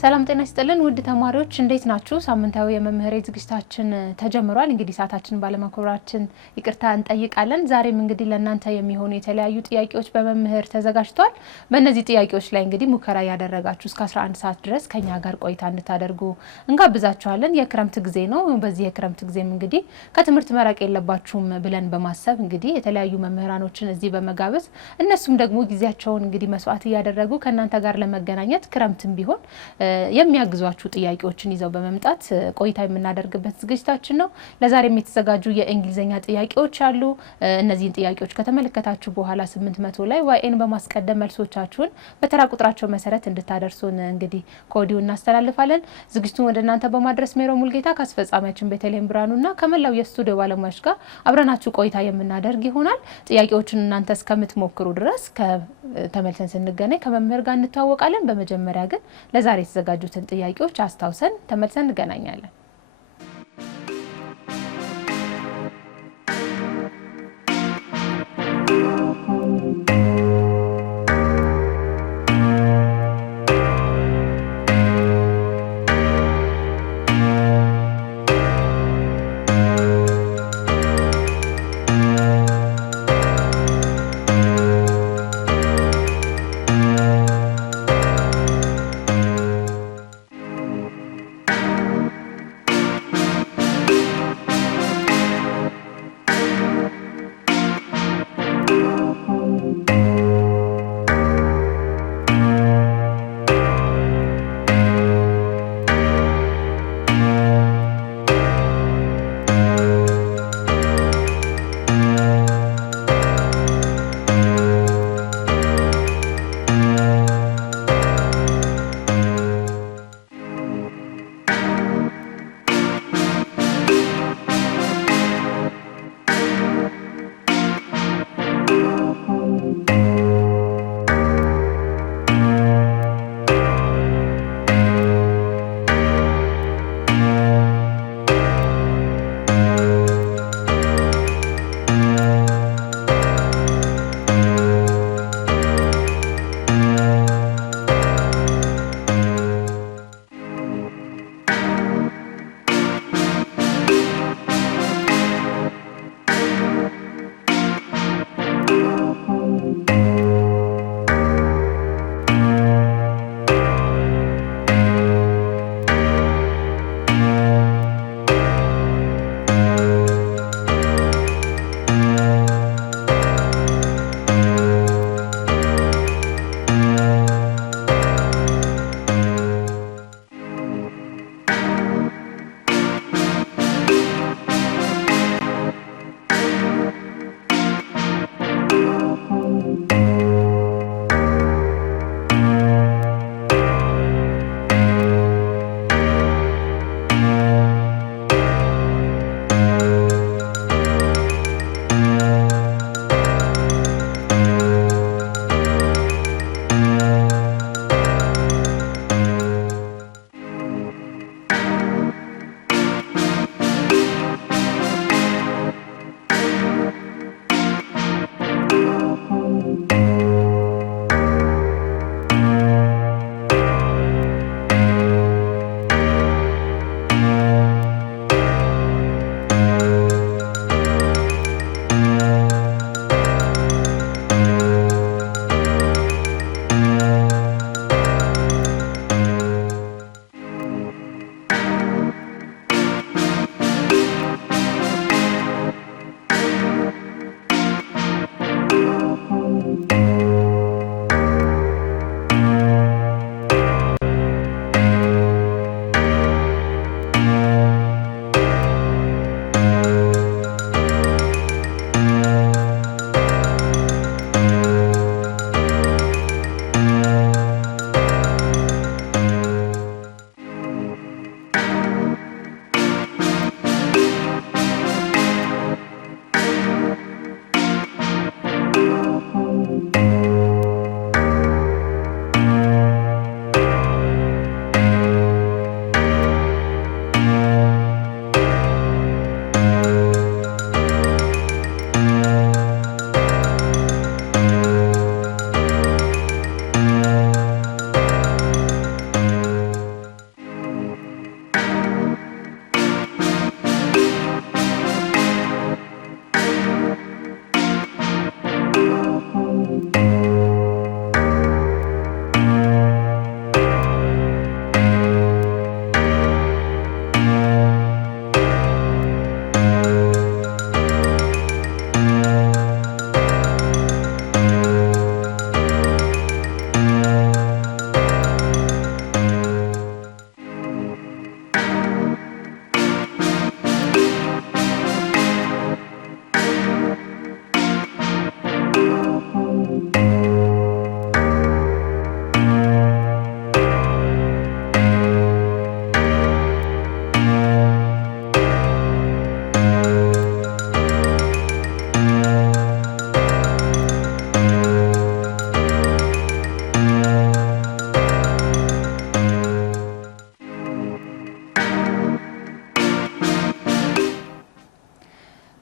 ሰላም ጤና ይስጥልን ውድ ተማሪዎች እንዴት ናችሁ? ሳምንታዊ የመምህር ዝግጅታችን ተጀምሯል። እንግዲህ ሰዓታችንን ባለማክበራችን ይቅርታ እንጠይቃለን። ዛሬም እንግዲህ ለእናንተ የሚሆኑ የተለያዩ ጥያቄዎች በመምህር ተዘጋጅተዋል። በእነዚህ ጥያቄዎች ላይ እንግዲህ ሙከራ ያደረጋችሁ እስከ 11 ሰዓት ድረስ ከኛ ጋር ቆይታ እንድታደርጉ እንጋብዛችኋለን። የክረምት ጊዜ ነው። በዚህ የክረምት ጊዜም እንግዲህ ከትምህርት መራቅ የለባችሁም ብለን በማሰብ እንግዲህ የተለያዩ መምህራኖችን እዚህ በመጋበዝ እነሱም ደግሞ ጊዜያቸውን እንግዲህ መስዋዕት ያደረጉ ከእናንተ ጋር ለመገናኘት ክረምትም ቢሆን የሚያግዟችሁ ጥያቄዎችን ይዘው በመምጣት ቆይታ የምናደርግበት ዝግጅታችን ነው። ለዛሬም የተዘጋጁ የእንግሊዘኛ ጥያቄዎች አሉ። እነዚህን ጥያቄዎች ከተመለከታችሁ በኋላ 800 ላይ ዋይኤን በማስቀደም መልሶቻችሁን በተራ ቁጥራቸው መሰረት እንድታደርሱን እንግዲህ ኮዲው እናስተላልፋለን። ዝግጅቱን ወደ እናንተ በማድረስ ሜሮ ሙልጌታ ካስፈጻሚያችን በተለይም ብራኑና ከመላው የስቱዲዮ ባለሙያዎች ጋር አብረናችሁ ቆይታ የምናደርግ ይሆናል። ጥያቄዎችን እናንተ እስከምትሞክሩ ድረስ ተመልሰን ስንገናኝ ከመምህር ጋር እንተዋወቃለን። በመጀመሪያ ግን ለዛሬ የተዘጋጁትን ጥያቄዎች አስታውሰን ተመልሰን እንገናኛለን።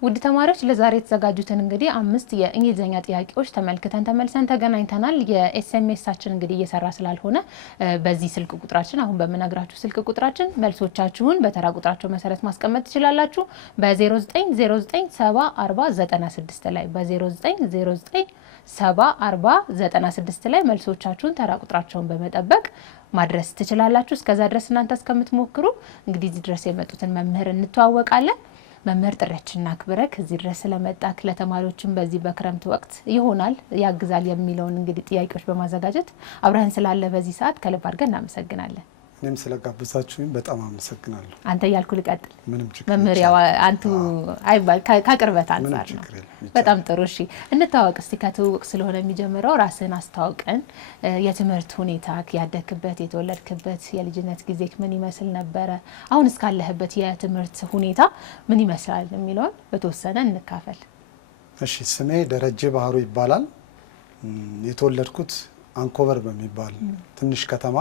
ውድ ተማሪዎች ለዛሬ የተዘጋጁትን እንግዲህ 5 የእንግሊዘኛ ጥያቄዎች ተመልሰን ተገናኝተናል። የኤስኤምኤሳችን እንግዲህ እየሰራ ስላልሆነ በዚህ ስልክ ቁጥራችን አሁን በመናገራችሁ ስልክ ቁጥራችን መልሶቻችሁን በተራ ቁጥራቸው መሰረት ማስቀመጥ ትችላላችሁ። በ0909704096 ላይ በ0909704096 ላይ መልሶቻችሁን ተራ ቁጥራቸውን በመጠበቅ ማድረስ ትችላላችሁ። እስከዛ ድረስ እናንተ እስከምትሞክሩ እንግዲህ እዚህ ድረስ የመጡትን መምህር እንተዋወቃለን። መምህር ጥሪያችንን አክብረክ እዚህ ድረስ ስለመጣክ ለተማሪዎችም በዚህ በክረምት ወቅት ይሆናል ያግዛል የሚለውን እንግዲህ ጥያቄዎች በማዘጋጀት አብረን ስላለ በዚህ ሰዓት ከልብ አድርገን እናመሰግናለን። እኔም ስለጋበዛችሁኝ በጣም አመሰግናለሁ። አንተ ያልኩ ልቀጥል። ምንም ችግር መምህር ያው አንቱ አይባል ካቅርበት አንፃር ነው። በጣም ጥሩ። እሺ እንታወቅ እስቲ። ከትውውቅ ስለሆነ የሚጀምረው ራስን አስተዋውቀን የትምህርት ሁኔታ ያደክበት የተወለድክበት የልጅነት ጊዜክ ምን ይመስል ነበረ፣ አሁን እስካለህበት የትምህርት ሁኔታ ምን ይመስላል የሚለውን በተወሰነ እንካፈል። እሺ ስሜ ደረጀ ባህሩ ይባላል። የተወለድኩት አንኮበር በሚባል ትንሽ ከተማ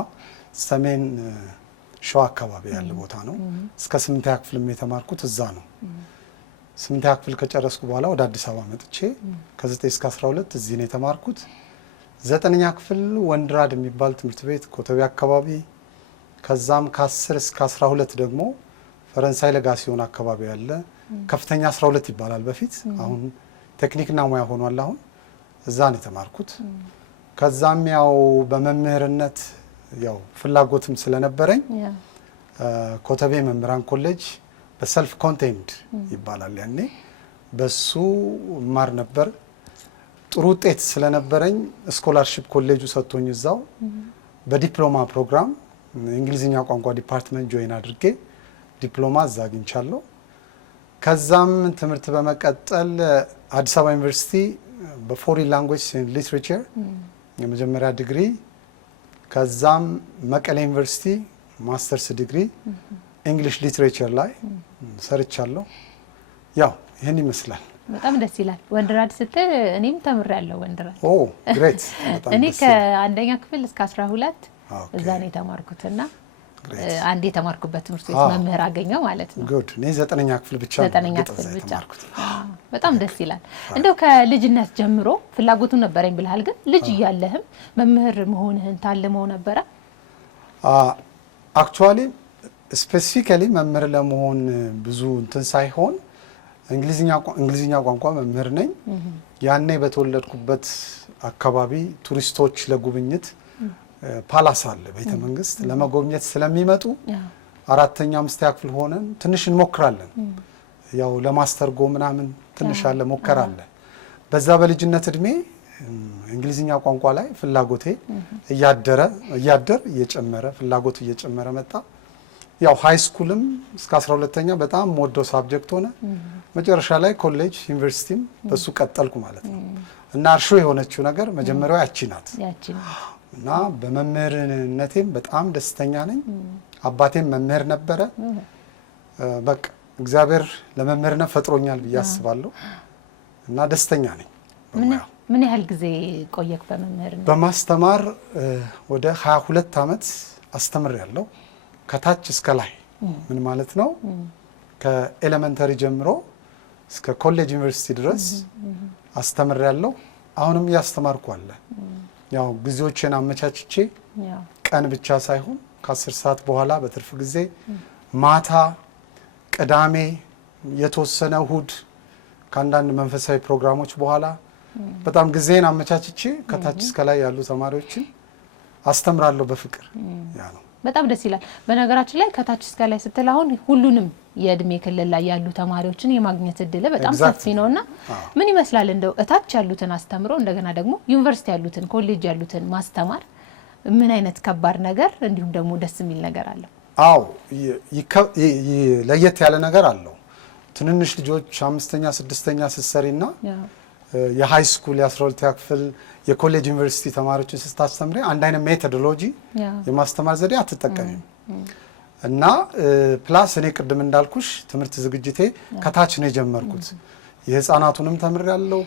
ሰሜን ሸዋ አካባቢ ያለ ቦታ ነው። እስከ 8ኛ ክፍልም የተማርኩት እዛ ነው። 8ኛ ክፍል ከጨረስኩ በኋላ ወደ አዲስ አበባ መጥቼ ከ9 እስከ 12 እዚህ ነው የተማርኩት። 9ኛ ክፍል ወንድራድ የሚባል ትምህርት ቤት ኮተቤ አካባቢ፣ ከዛም ከ10 እስከ 12 ደግሞ ፈረንሳይ ለጋሲዮን አካባቢ ያለ ከፍተኛ 12 ይባላል በፊት፣ አሁን ቴክኒክና ሙያ ሆኗል። አሁን እዛ ነው የተማርኩት። ከዛም ያው በመምህርነት ያው ፍላጎትም ስለነበረኝ ኮተቤ መምህራን ኮሌጅ በሰልፍ ኮንቴንድ ይባላል ያኔ በሱ ማር ነበር። ጥሩ ውጤት ስለነበረኝ ስኮላርሺፕ ኮሌጁ ሰጥቶኝ እዛው በዲፕሎማ ፕሮግራም እንግሊዝኛ ቋንቋ ዲፓርትመንት ጆይን አድርጌ ዲፕሎማ እዛ አግኝቻለሁ። ከዛም ትምህርት በመቀጠል አዲስ አበባ ዩኒቨርሲቲ በፎሪን ላንጉዌጅ ኤንድ ሊትሬቸር የመጀመሪያ ዲግሪ፣ ከዛም መቀሌ ዩኒቨርሲቲ ማስተርስ ዲግሪ እንግሊሽ ሊትሬቸር ላይ ሰርቻለሁ። ያው ይሄን ይመስላል። በጣም ደስ ይላል። ወንድራድ ስትል እኔም ተምሬያለሁ። ወንድራድ ግሬት። እኔ ከአንደኛ ክፍል እስከ 12 እዛ ነው የተማርኩትና አንዴ የተማርኩበት ትምህርት ቤት መምህር አገኘው ማለት ነው። ጉድ። እኔ 9ኛ ክፍል ብቻ ተማርኩት። በጣም ደስ ይላል። እንደው ከልጅነት ጀምሮ ፍላጎቱ ነበረኝ ብለሃል፣ ግን ልጅ እያለህም መምህር መሆንህን ታልመው ነበረ? አክቹአሊ ስፔሲፊካሊ መምህር ለመሆን ብዙ እንትን ሳይሆን እንግሊዝኛ ቋንቋ መምህር ነኝ። ያኔ በተወለድኩበት አካባቢ ቱሪስቶች ለጉብኝት ፓላስ አለ ቤተ መንግስት ለመጎብኘት ስለሚመጡ 4ኛ 5ኛ ክፍል ሆነን ትንሽ እንሞክራለን። ያው ለማስተርጎ ምናምን ትንሽ አለ ሞከራ አለ። በዛ በልጅነት እድሜ እንግሊዝኛ ቋንቋ ላይ ፍላጎቴ እያደር እየጨመረ ፍላጎቱ እየጨመረ መጣ። ያው ሃይ ስኩልም እስከ 12ኛ በጣም ሞዶ ሳብጀክት ሆነ። መጨረሻ ላይ ኮሌጅ ዩኒቨርሲቲም በሱ ቀጠልኩ ማለት ነው። እና እርሾ የሆነችው ነገር መጀመሪያው ያቺ ናት። እና በመምህርነቴም በጣም ደስተኛ ነኝ። አባቴም መምህር ነበረ። በቃ እግዚአብሔር ለመምህርነት ፈጥሮኛል ብዬ አስባለሁ እና ደስተኛ ነኝ። ምን ያህል ጊዜ ቆየክ በመምህርነት? በማስተማር ወደ 22 ዓመት አስተምሬያለሁ። ከታች እስከ ላይ ምን ማለት ነው? ከኤሌመንተሪ ጀምሮ እስከ ኮሌጅ ዩኒቨርሲቲ ድረስ አስተምሬያለሁ። አሁንም እያስተማርኩ አለ። ያው ጊዜዎችን አመቻችቼ ቀን ብቻ ሳይሆን ከ10 ሰዓት በኋላ በትርፍ ጊዜ ማታ፣ ቅዳሜ፣ የተወሰነ እሁድ ከአንዳንድ መንፈሳዊ ፕሮግራሞች በኋላ በጣም ጊዜን አመቻችቼ ከታች እስከ ላይ ያሉ ተማሪዎችን አስተምራለሁ በፍቅር። ያ ነው። በጣም ደስ ይላል። በነገራችን ላይ ከታች እስከ ላይ ስትል አሁን ሁሉንም የእድሜ ክልል ላይ ያሉ ተማሪዎችን የማግኘት እድል በጣም ሰፊ ነውና ምን ይመስላል እንደው እታች ያሉትን አስተምሮ እንደገና ደግሞ ዩኒቨርሲቲ ያሉትን ኮሌጅ ያሉትን ማስተማር ምን አይነት ከባድ ነገር እንዲሁም ደግሞ ደስ የሚል ነገር አለው? አዎ ለየት ያለ ነገር አለው። ትንንሽ ልጆች 5ኛ 6ኛ ስትሰሪና የሃይ ስኩል የ12ኛ ክፍል የኮሌጅ ዩኒቨርሲቲ ተማሪዎችን ስታስተምሪ አንድ አይነት ሜቶዶሎጂ የማስተማር ዘዴ አትጠቀሚም። እና ፕላስ እኔ ቅድም እንዳልኩሽ ትምህርት ዝግጅቴ ከታች ነው የጀመርኩት። የህፃናቱንም ተምሬያለሁ።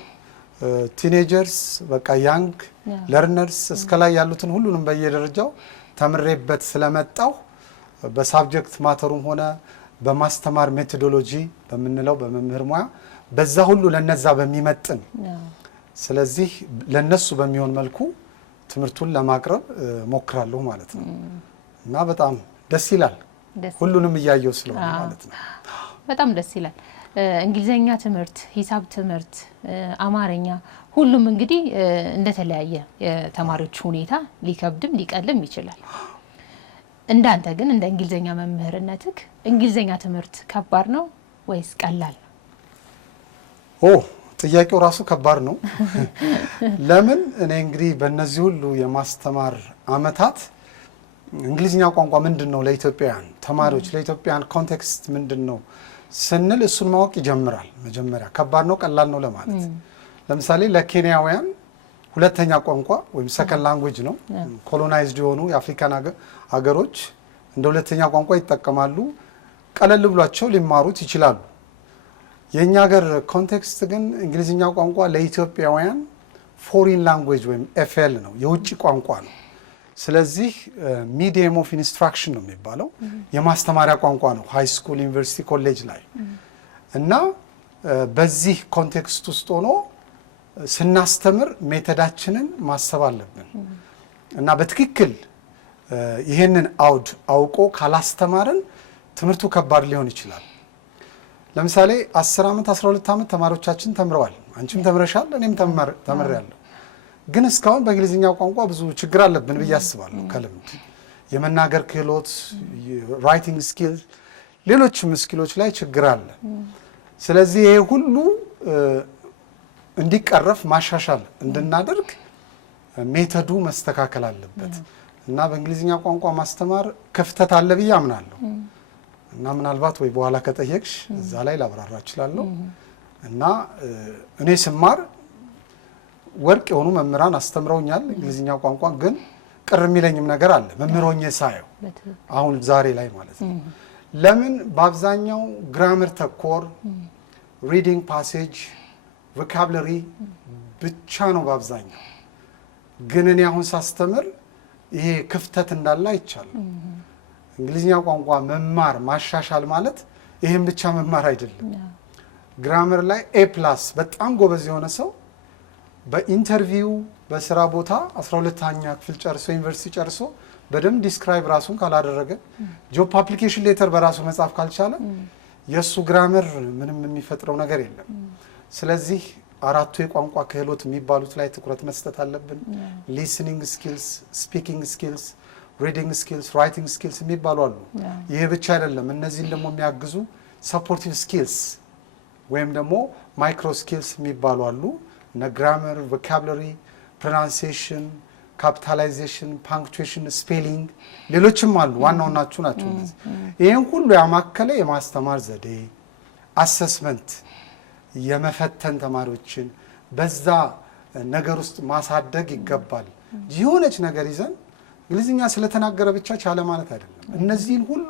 ቲኔጀርስ በቃ ያንግ ለርነርስ እስከ ላይ ያሉትን ሁሉንም በየደረጃው ተምሬበት ስለመጣው በሳብጀክት ማተሩም ሆነ በማስተማር ሜቶዶሎጂ በምንለው በመምህር ሙያ በዛ ሁሉ ለነዛ በሚመጥን ስለዚህ ለነሱ በሚሆን መልኩ ትምህርቱን ለማቅረብ ሞክራለሁ ማለት ነው እና በጣም ደስ ይላል ሁሉንም እያየው ስለሆነ ማለት ነው። በጣም ደስ ይላል። እንግሊዘኛ ትምህርት፣ ሂሳብ ትምህርት፣ አማርኛ ሁሉም እንግዲህ እንደተለያየ የተማሪዎች ሁኔታ ሊከብድም ሊቀልም ይችላል። እንዳንተ ግን እንደ እንግሊዘኛ መምህርነትህ እንግሊዘኛ ትምህርት ከባድ ነው ወይስ ቀላል ነው? ጥያቄው ራሱ ከባድ ነው። ለምን እኔ እንግዲህ በእነዚህ ሁሉ የማስተማር አመታት እንግሊዝኛ ቋንቋ ምንድነው ለኢትዮጵያውያን ተማሪዎች ለኢትዮጵያውያን ኮንቴክስት ምንድነው ስንል እሱን ማወቅ ይጀምራል። መጀመሪያ ከባድ ነው ቀላል ነው ለማለት ለምሳሌ ለኬንያውያን ሁለተኛ ቋንቋ ወይም ሰከንድ ላንጉዌጅ ነው። ኮሎናይዝድ የሆኑ የአፍሪካን ሀገሮች እንደ ሁለተኛ ቋንቋ ይጠቀማሉ። ቀለል ብሏቸው ሊማሩት ይችላሉ። የኛ ሀገር ኮንቴክስት ግን እንግሊዝኛ ቋንቋ ለኢትዮጵያውያን ፎሪን ላንጉዌጅ ወይም ኤፍኤል ነው፣ የውጭ ቋንቋ ነው። ስለዚህ ሚዲየም ኦፍ ኢንስትራክሽን ነው የሚባለው፣ የማስተማሪያ ቋንቋ ነው ሃይ ስኩል፣ ዩኒቨርሲቲ፣ ኮሌጅ ላይ እና በዚህ ኮንቴክስት ውስጥ ሆኖ ስናስተምር ሜተዳችንን ማሰብ አለብን እና በትክክል ይሄንን አውድ አውቆ ካላስተማርን ትምህርቱ ከባድ ሊሆን ይችላል። ለምሳሌ 10 ዓመት 12 ዓመት ተማሪዎቻችን ተምረዋል። አንቺም ተምረሻል፣ እኔም ተምሬያለሁ። ግን እስካሁን በእንግሊዝኛ ቋንቋ ብዙ ችግር አለብን ብዬ አስባለሁ። ከልምድ የመናገር ክህሎት፣ ራይቲንግ ስኪል፣ ሌሎችም ስኪሎች ላይ ችግር አለ። ስለዚህ ይሄ ሁሉ እንዲቀረፍ ማሻሻል እንድናደርግ ሜተዱ መስተካከል አለበት እና በእንግሊዝኛ ቋንቋ ማስተማር ክፍተት አለ ብዬ አምናለሁ እና ምናልባት ወይ በኋላ ከጠየቅሽ እዛ ላይ ላብራራ እችላለሁ። እና እኔ ስማር ወርቅ የሆኑ መምህራን አስተምረውኛል እንግሊዝኛ ቋንቋ። ግን ቅር የሚለኝም ነገር አለ መምህር ሆኜ ሳየው አሁን ዛሬ ላይ ማለት ነው። ለምን በአብዛኛው ግራመር ተኮር ሪዲንግ ፓሴጅ ቮካብለሪ ብቻ ነው በአብዛኛው። ግን እኔ አሁን ሳስተምር ይሄ ክፍተት እንዳለ አይቻለሁ። እንግሊዝኛ ቋንቋ መማር ማሻሻል ማለት ይሄን ብቻ መማር አይደለም። ግራመር ላይ ኤ ፕላስ በጣም ጎበዝ የሆነ ሰው በኢንተርቪው በስራ ቦታ 12ኛ ክፍል ጨርሶ ዩኒቨርሲቲ ጨርሶ በደንብ ዲስክራይብ ራሱን ካላደረገ ጆብ አፕሊኬሽን ሌተር በራሱ መጻፍ ካልቻለ የሱ ግራመር ምንም የሚፈጥረው ነገር የለም። ስለዚህ አራቱ የቋንቋ ክህሎት የሚባሉት ላይ ትኩረት መስጠት አለብን። ሊስኒንግ ስኪልስ፣ ስፒኪንግ ስኪልስ፣ ሪዲንግ ስኪልስ፣ ራይቲንግ ስኪልስ የሚባሉ አሉ። ይሄ ብቻ አይደለም። እነዚህን ደግሞ የሚያግዙ ሰፖርቲቭ ስኪልስ ወይም ደግሞ ማይክሮ ስኪልስ የሚባሉ አሉ። እነ ግራመር፣ ቮካብለሪ፣ ፕሮናንሲዬሽን፣ ካፒታላይዜሽን፣ ፓንክቹዌሽን፣ ስፔሊንግ ሌሎችም አሉ። ዋና ዋናዎቹ ናቸው እነዚህ። ይህን ሁሉ ያማከለ የማስተማር ዘዴ አሰስመንት የመፈተን ተማሪዎችን በዛ ነገር ውስጥ ማሳደግ ይገባል። የሆነች ነገር ይዘን እንግሊዝኛ ስለተናገረ ብቻ ቻለ ማለት አይደለም። እነዚህን ሁሉ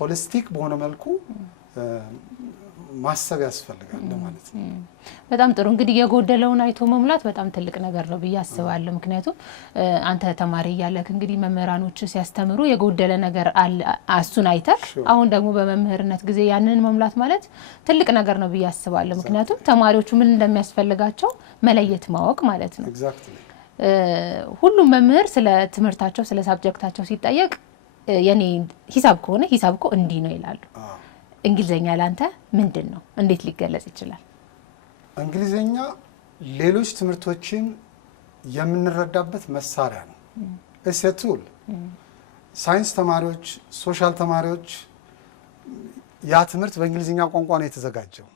ሆሊስቲክ በሆነ መልኩ ማሰብ ያስፈልጋል ማለት ነው። በጣም ጥሩ። እንግዲህ የጎደለውን አይቶ መሙላት በጣም ትልቅ ነገር ነው ብዬ አስባለሁ። ምክንያቱም አንተ ተማሪ እያለህ እንግዲህ መምህራኖች ሲያስተምሩ የጎደለ ነገር አለ፣ እሱን አይተህ አሁን ደግሞ በመምህርነት ጊዜ ያንን መሙላት ማለት ትልቅ ነገር ነው ብዬ አስባለሁ። ምክንያቱም ተማሪዎቹ ምን እንደሚያስፈልጋቸው መለየት ማወቅ ማለት ነው። ሁሉም መምህር ስለ ትምህርታቸው ስለ ሳብጀክታቸው ሲጠየቅ የኔ ሂሳብ ከሆነ ሂሳብ እኮ እንዲህ ነው ይላሉ። እንግሊዘኛ ላንተ ምንድን ነው? እንዴት ሊገለጽ ይችላል? እንግሊዘኛ ሌሎች ትምህርቶችን የምንረዳበት መሳሪያ ነው። እስ ቱል ሳይንስ ተማሪዎች፣ ሶሻል ተማሪዎች ያ ትምህርት በእንግሊዝኛ ቋንቋ ነው የተዘጋጀው።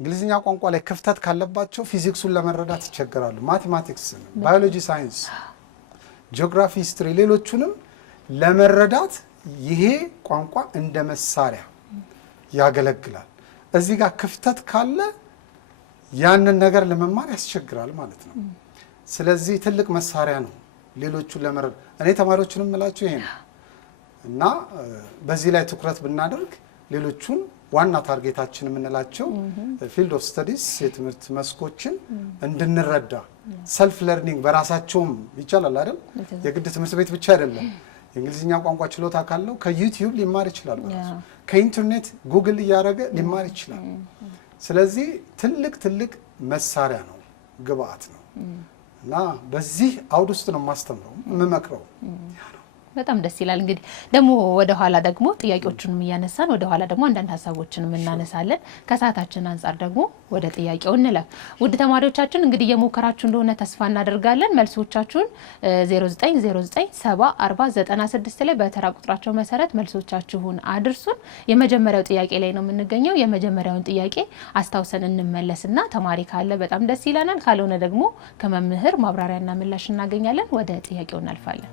እንግሊዝኛ ቋንቋ ላይ ክፍተት ካለባቸው ፊዚክሱን ለመረዳት ይቸገራሉ። ማቴማቲክስን፣ ባዮሎጂ፣ ሳይንስ፣ ጂኦግራፊ፣ ሂስትሪ ሌሎቹንም ለመረዳት ይሄ ቋንቋ እንደ መሳሪያ ያገለግላል። እዚህ ጋር ክፍተት ካለ ያንን ነገር ለመማር ያስቸግራል ማለት ነው። ስለዚህ ትልቅ መሳሪያ ነው ሌሎቹን ለመረዳት። እኔ ተማሪዎችንም እምላቸው ይሄ ነው እና በዚህ ላይ ትኩረት ብናደርግ ሌሎቹን ዋና ታርጌታችን የምንላቸው ፊልድ ኦፍ ስተዲስ የትምህርት መስኮችን እንድንረዳ ሰልፍ ለርኒንግ በራሳቸውም ይቻላል አይደል? የግድ ትምህርት ቤት ብቻ አይደለም። የእንግሊዝኛ ቋንቋ ችሎታ ካለው ከዩቲዩብ ሊማር ይችላል ማለት ነው። ከኢንተርኔት ጉግል እያደረገ ሊማር ይችላል። ስለዚህ ትልቅ መሳሪያ ነው፣ ግብአት ነው እና በዚህ አውድ ውስጥ ነው ማስተምረው የምመክረው። በጣም ደስ ይላል። እንግዲህ ደግሞ ወደ ኋላ ደግሞ ጥያቄዎቹንም እያነሳን ወደ ኋላ ደግሞ አንዳንድ ሀሳቦችንም እናነሳለን። ከሰዓታችን አንጻር ደግሞ ወደ ጥያቄው እንለፍ። ውድ ተማሪዎቻችን እንግዲህ እየሞከራችሁ እንደሆነ ተስፋ እናደርጋለን። መልሶቻችሁን 0909704096 ላይ በተራ ቁጥራቸው መሰረት መልሶቻችሁን አድርሱን። የመጀመሪያው ጥያቄ ላይ ነው የምንገኘው። የመጀመሪያውን ጥያቄ አስታውሰን እንመለስና ተማሪ ካለ በጣም ደስ ይለናል፣ ካልሆነ ደግሞ ከመምህር ማብራሪያና ምላሽ እናገኛለን። ወደ ጥያቄው እናልፋለን።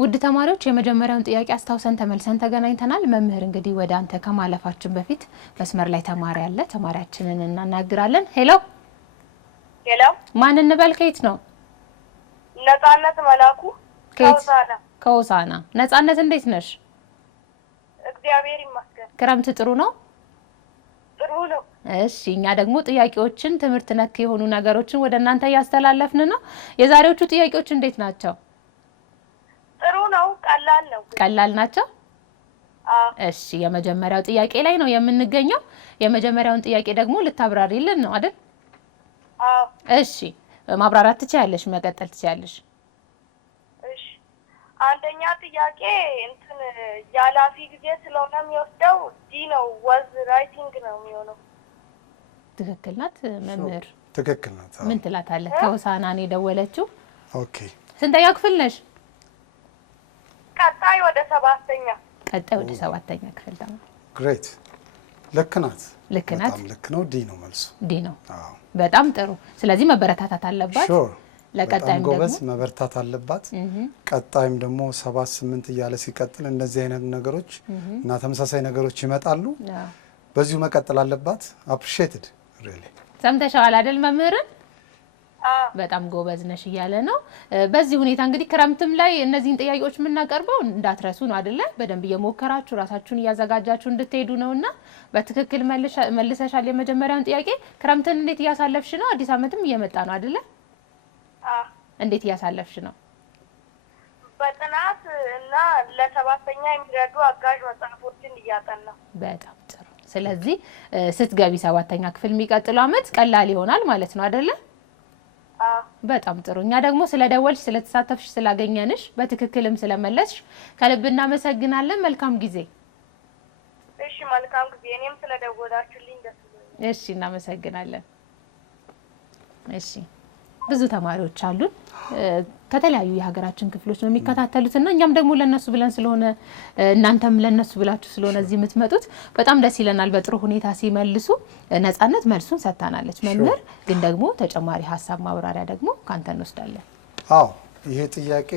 ውድ ተማሪዎች የመጀመሪያውን ጥያቄ አስተዋውሰን ተመልሰን ተገናኝተናል። መምህር እንግዲህ ወደ አንተ ከማለፋችን በፊት መስመር ላይ ተማሪ አለ። ተማሪያችንን እናናግራለን። ሄሎ ሄሎ፣ ማን እንበል? ከየት ነው? ነጻነት መላኩ ከሆሳና። ከሆሳና። ነጻነት እንዴት ነሽ? እግዚአብሔር ይመስገን። ክረምት ጥሩ ነው? ጥሩ ነው። እሺ፣ እኛ ደግሞ ጥያቄዎችን ትምህርት ነክ የሆኑ ነገሮችን ወደ እናንተ ያስተላለፍን ነው። የዛሬዎቹ ጥያቄዎች እንዴት ናቸው? ጥሩ ነው። ቀላል ነው። ቀላል ናቸው? አዎ። እሺ፣ የመጀመሪያው ጥያቄ ላይ ነው የምንገኘው። የመጀመሪያውን ጥያቄ ደግሞ ልታብራሪልን ነው አይደል? አዎ። እሺ፣ ማብራራት ትችያለሽ፣ መቀጠል ትችያለሽ። እሺ፣ አንደኛ ጥያቄ ያላፊ ጊዜ ስለሆነ የሚወስደው ዲ ነው። ወዝ ራይቲንግ ነው የሚሆነው። ትክክል ናት መምህር? ትክክል ናት። ምን ትላታለህ? ከሆሳና ነው የደወለችው። ኦኬ። ስንተኛ ክፍል ነሽ? ቀጣይ ወደ 7ኛ። ቀጣይ ወደ 7ኛ ክፍል ደግሞ። ግሬት። ልክ ናት። ልክ ናት። በጣም ልክ ነው። ዲ ነው መልሱ። ዲ ነው። አዎ። በጣም ጥሩ። ስለዚህ መበረታታት አለባት። ሹር። ለቀጣይም ደግሞ ጎበዝ መበርታት አለባት። ቀጣይም ደግሞ 7 8 እያለ ሲቀጥል እንደዚህ አይነት ነገሮች እና ተመሳሳይ ነገሮች ይመጣሉ። በዚሁ መቀጠል አለባት። አፕሪሺየትድ ሪሊ። ሰምተሻል አይደል መምህርን? አዎ። በጣም ጎበዝ ነሽ እያለ ነው። በዚህ ሁኔታ እንግዲህ ክረምትም ላይ እነዚህን ጥያቄዎች የምናቀርበው እንዳትረሱ ነው አይደለ? በደንብ እየሞከራችሁ ራሳችሁን እያዘጋጃችሁ እንድትሄዱ ነውና በትክክል መልሰሻል የመጀመሪያውን ጥያቄ። ክረምትን እንዴት እያሳለፍሽ ነው? አዲስ ዓመትም እየመጣ ነው አይደለ? አዎ። እንዴት እያሳለፍሽ ነው? በጥናት እና ለ7ኛ የሚረዱ አጋዥ መጽሐፎችን እያጠናሁ። በጣም ጥሩ። ስለዚህ ስትገቢ 7ኛ ክፍል የሚቀጥለው ዓመት ቀላል ይሆናል ማለት ነው አይደለ? አዎ። በጣም ጥሩ። እኛ ደግሞ ስለደወልሽ፣ ስለተሳተፍሽ፣ ስላገኘንሽ በትክክልም ስለመለስሽ ከልብ እናመሰግናለን። መልካም ጊዜ። እሺ፣ መልካም ጊዜ። እኔም ስለደወላችሁልኝ ደስ ብሎኛል። እሺ፣ እናመሰግናለን። እሺ፣ ብዙ ተማሪዎች አሉን ከተለያዩ የሀገራችን ክፍሎች ነው የሚከታተሉትና እኛም ደግሞ ለነሱ ብለን ስለሆነ እናንተም ለነሱ ብላችሁ ስለሆነ እዚህ የምትመጡት በጣም ደስ ይለናል። በጥሩ ሁኔታ ሲመልሱ ነጻነት መልሱን ሰጥታናለች። መምህር ግን ደግሞ ተጨማሪ ሀሳብ ማብራሪያ ደግሞ ካንተ እንወስዳለን። አዎ፣ ይሄ ጥያቄ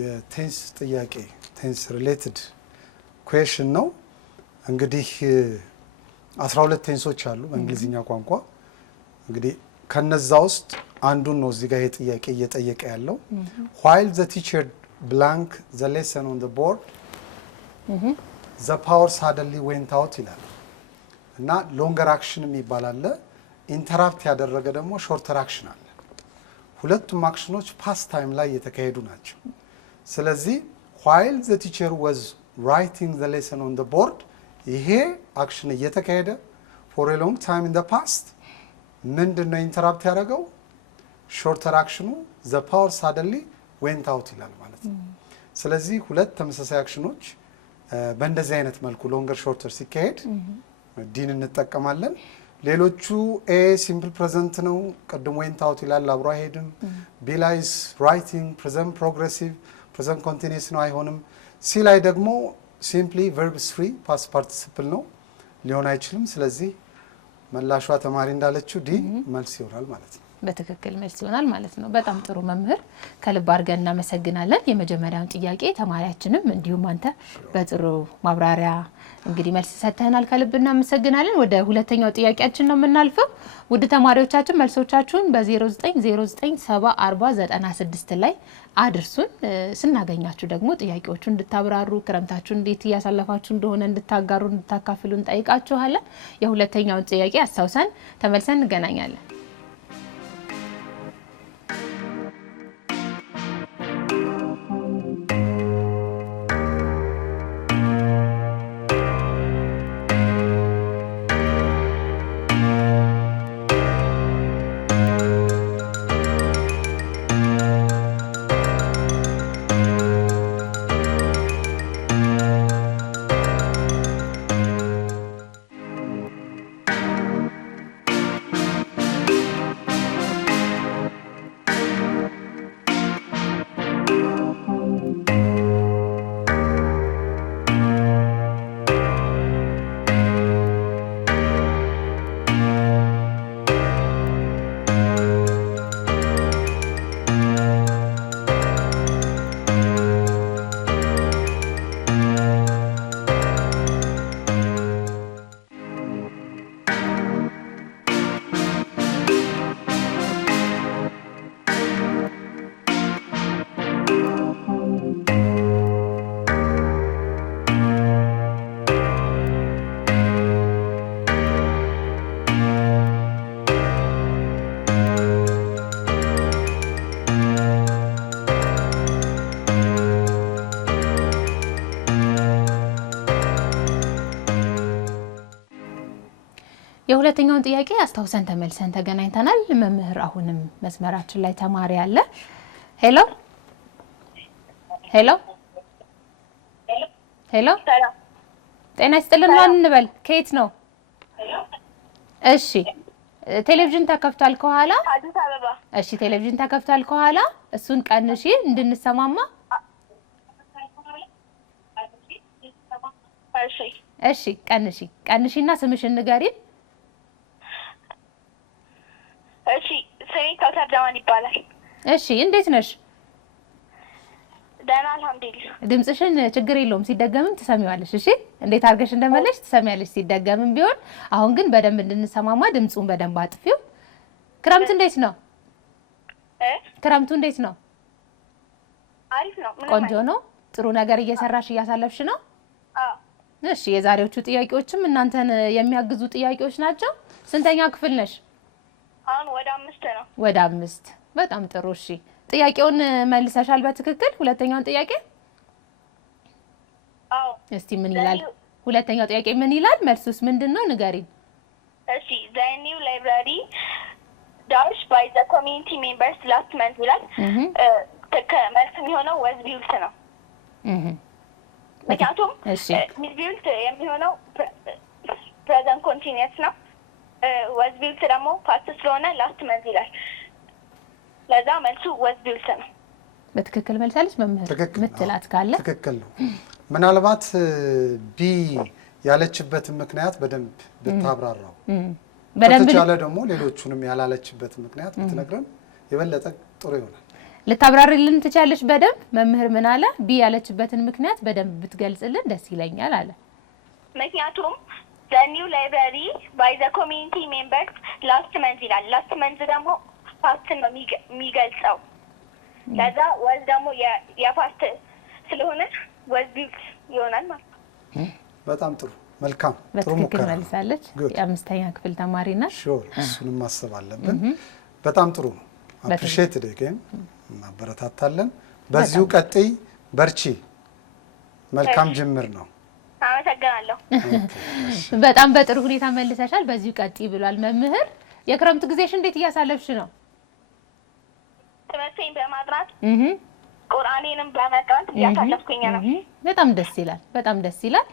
የቴንስ ጥያቄ ቴንስ ሪሌትድ ኩዌሽን ነው። እንግዲህ 12 ቴንሶች አሉ በእንግሊዝኛ ቋንቋ። እንግዲህ ከነዛ ውስጥ አንዱን ነው እዚህ ጋር ይሄ ጥያቄ እየጠየቀ ያለው። while the teacher blank the lesson on the board the power suddenly went out ይላል እና ሎንገር አክሽን የሚባል አለ፣ ኢንተራፕት ያደረገ ደግሞ ሾርተር አክሽን አለ። ሁለቱም አክሽኖች ፓስት ታይም ላይ የተካሄዱ ናቸው። ስለዚህ while the teacher was writing the lesson on the board ይሄ አክሽን እየተካሄደ for a long time in the past ምንድነው ኢንተራፕት ያደረገው? ሾርተር አክሽኑ the power suddenly went out ይላል ማለት ነው። ስለዚህ ሁለት ተመሳሳይ አክሽኖች በእንደዚህ አይነት መልኩ ሎንገር ሾርተር ሲካሄድ ዲን እንጠቀማለን። ሌሎቹ ኤ ሲምፕል ፕሬዘንት ነው፣ ቅድም went out ይላል፣ አብሮ አይሄድም። ቢ ላይ ራይቲንግ ፕሬዘንት ፕሮግሬሲቭ ፕሬዘንት ኮንቲኒየስ ነው፣ አይሆንም። ሲ ላይ ደግሞ ሲምፕሊ ቨርብስ ፍሪ ፓስት ፓርቲሲፕል ነው፣ ሊሆን አይችልም። ስለዚህ መላሿ ተማሪ እንዳለችው ዲ መልስ ይሆናል ማለት ነው። በትክክል መልስ ይሆናል ማለት ነው። በጣም ጥሩ መምህር፣ ከልብ አድርገን እናመሰግናለን። የመጀመሪያውን ጥያቄ ተማሪያችንም እንዲሁም አንተ በጥሩ ማብራሪያ እንግዲህ መልስ ሰጥተናል፣ ከልብ እናመሰግናለን። ወደ ሁለተኛው ጥያቄያችን ነው የምናልፈው። ውድ ተማሪዎቻችን መልሶቻችሁን በ0909704096 ላይ አድርሱን። ስናገኛችሁ ደግሞ ጥያቄዎቹን እንድታብራሩ፣ ክረምታችሁን እንዴት እያሳለፋችሁ እንደሆነ እንድታጋሩ፣ እንድታካፍሉ እንጠይቃችኋለን። የሁለተኛውን ጥያቄ አስታውሰን ተመልሰን እንገናኛለን። የሁለተኛውን ጥያቄ አስታውሰን ተመልሰን ተገናኝተናል። መምህር አሁንም መስመራችን ላይ ተማሪ አለ። ሄሎ ሄሎ ሄሎ ጤና ይስጥልን። ማን እንበል? ከየት ነው? እሺ ቴሌቪዥን ተከፍቷል ከኋላ? አዲስ አበባ። እሺ ቴሌቪዥን ተከፍቷል ከኋላ፣ እሱን ቀንሺ እንድንሰማማ። እሺ ቀንሺና ስምሽን ንገሪን። እሺ ስሜ ከውተር ጀማል ይባላል። እሺ እንዴት ነሽ? ደህና አልሐምዱሊላህ። ድምጽሽን ችግር የለውም ሲደገምም ትሰሚዋለሽ። እሺ እንዴት አድርገሽ እንደመለሽ ትሰሚያለሽ ሲደገምም ቢሆን። አሁን ግን በደንብ እንድንሰማማ ድምጹን በደንብ አጥፊው። ክረምት እንዴት ነው? ክረምቱ እንዴት ነው? አሪፍ ነው። ቆንጆ ነው። ጥሩ ነገር እየሰራሽ እያሳለፍሽ ነው? አዎ። እሺ የዛሬዎቹ ጥያቄዎችም እናንተን የሚያግዙ ጥያቄዎች ናቸው። ስንተኛ ክፍል ነሽ? አሁን ወደ 5 ነው። ወደ 5። በጣም ጥሩ። እሺ ጥያቄውን መልሰሻል በትክክል? ሁለተኛውን ጥያቄ አዎ። እስቲ ምን ይላል? ሁለተኛው ጥያቄ ምን ይላል? መልሱስ ምንድነው? ንገሪን። እሺ the new library dash by the community members last month ይላል። መልስ የሚሆነው was built ነው። ምክንያቱም built የሚሆነው present continuous ነው። was built ደግሞ past ስለሆነ last month ይላል። ለዛ መልሱ was built ነው። በትክክል መልሳለች መምህር ምትላት ካለ ትክክል ነው። ምናልባት ቢ ያለችበትን ምክንያት በደንብ ብታብራራው በደንብ ያለ ደግሞ ሌሎቹንም ያላለችበት ምክንያት ብትነግረን የበለጠ ጥሩ ይሆናል። ልታብራሪልን ትቻለሽ በደንብ? መምህር ምን አለ? ቢ ያለችበትን ምክንያት በደንብ ብትገልጽልን ደስ ይለኛል አለ። ምክንያቱም the new library by the community members last month ይላል። last month ደግሞ ፓስት ነው የሚገልጸው። ለዛ was ደግሞ የፓስት ስለሆነ was built ይሆናል ማለት ነው። በጣም ጥሩ መልካም ጥሩ ሙከራ መልሳለች። የአምስተኛ ክፍል ተማሪ ናት። ሹር እሱንም ማሰብ አለብን። በጣም ጥሩ ነው። አፕሪሺየት ደገን ማበረታታለን። በዚሁ ቀጥይ በርቺ። መልካም ጅምር ነው። አመሰግናለሁ። በጣም በጥሩ ሁኔታ መልሰሻል። በዚሁ ቀጥይ ብሏል መምህር። የክረምት ጊዜሽ እንዴት እያሳለፍሽ ነው? ትምህርቴን በማጥናት ቁርአኔንም በመቅራት እያሳለፍኩኝ ነው። በጣም ደስ ይላል። በጣም ደስ ይላል።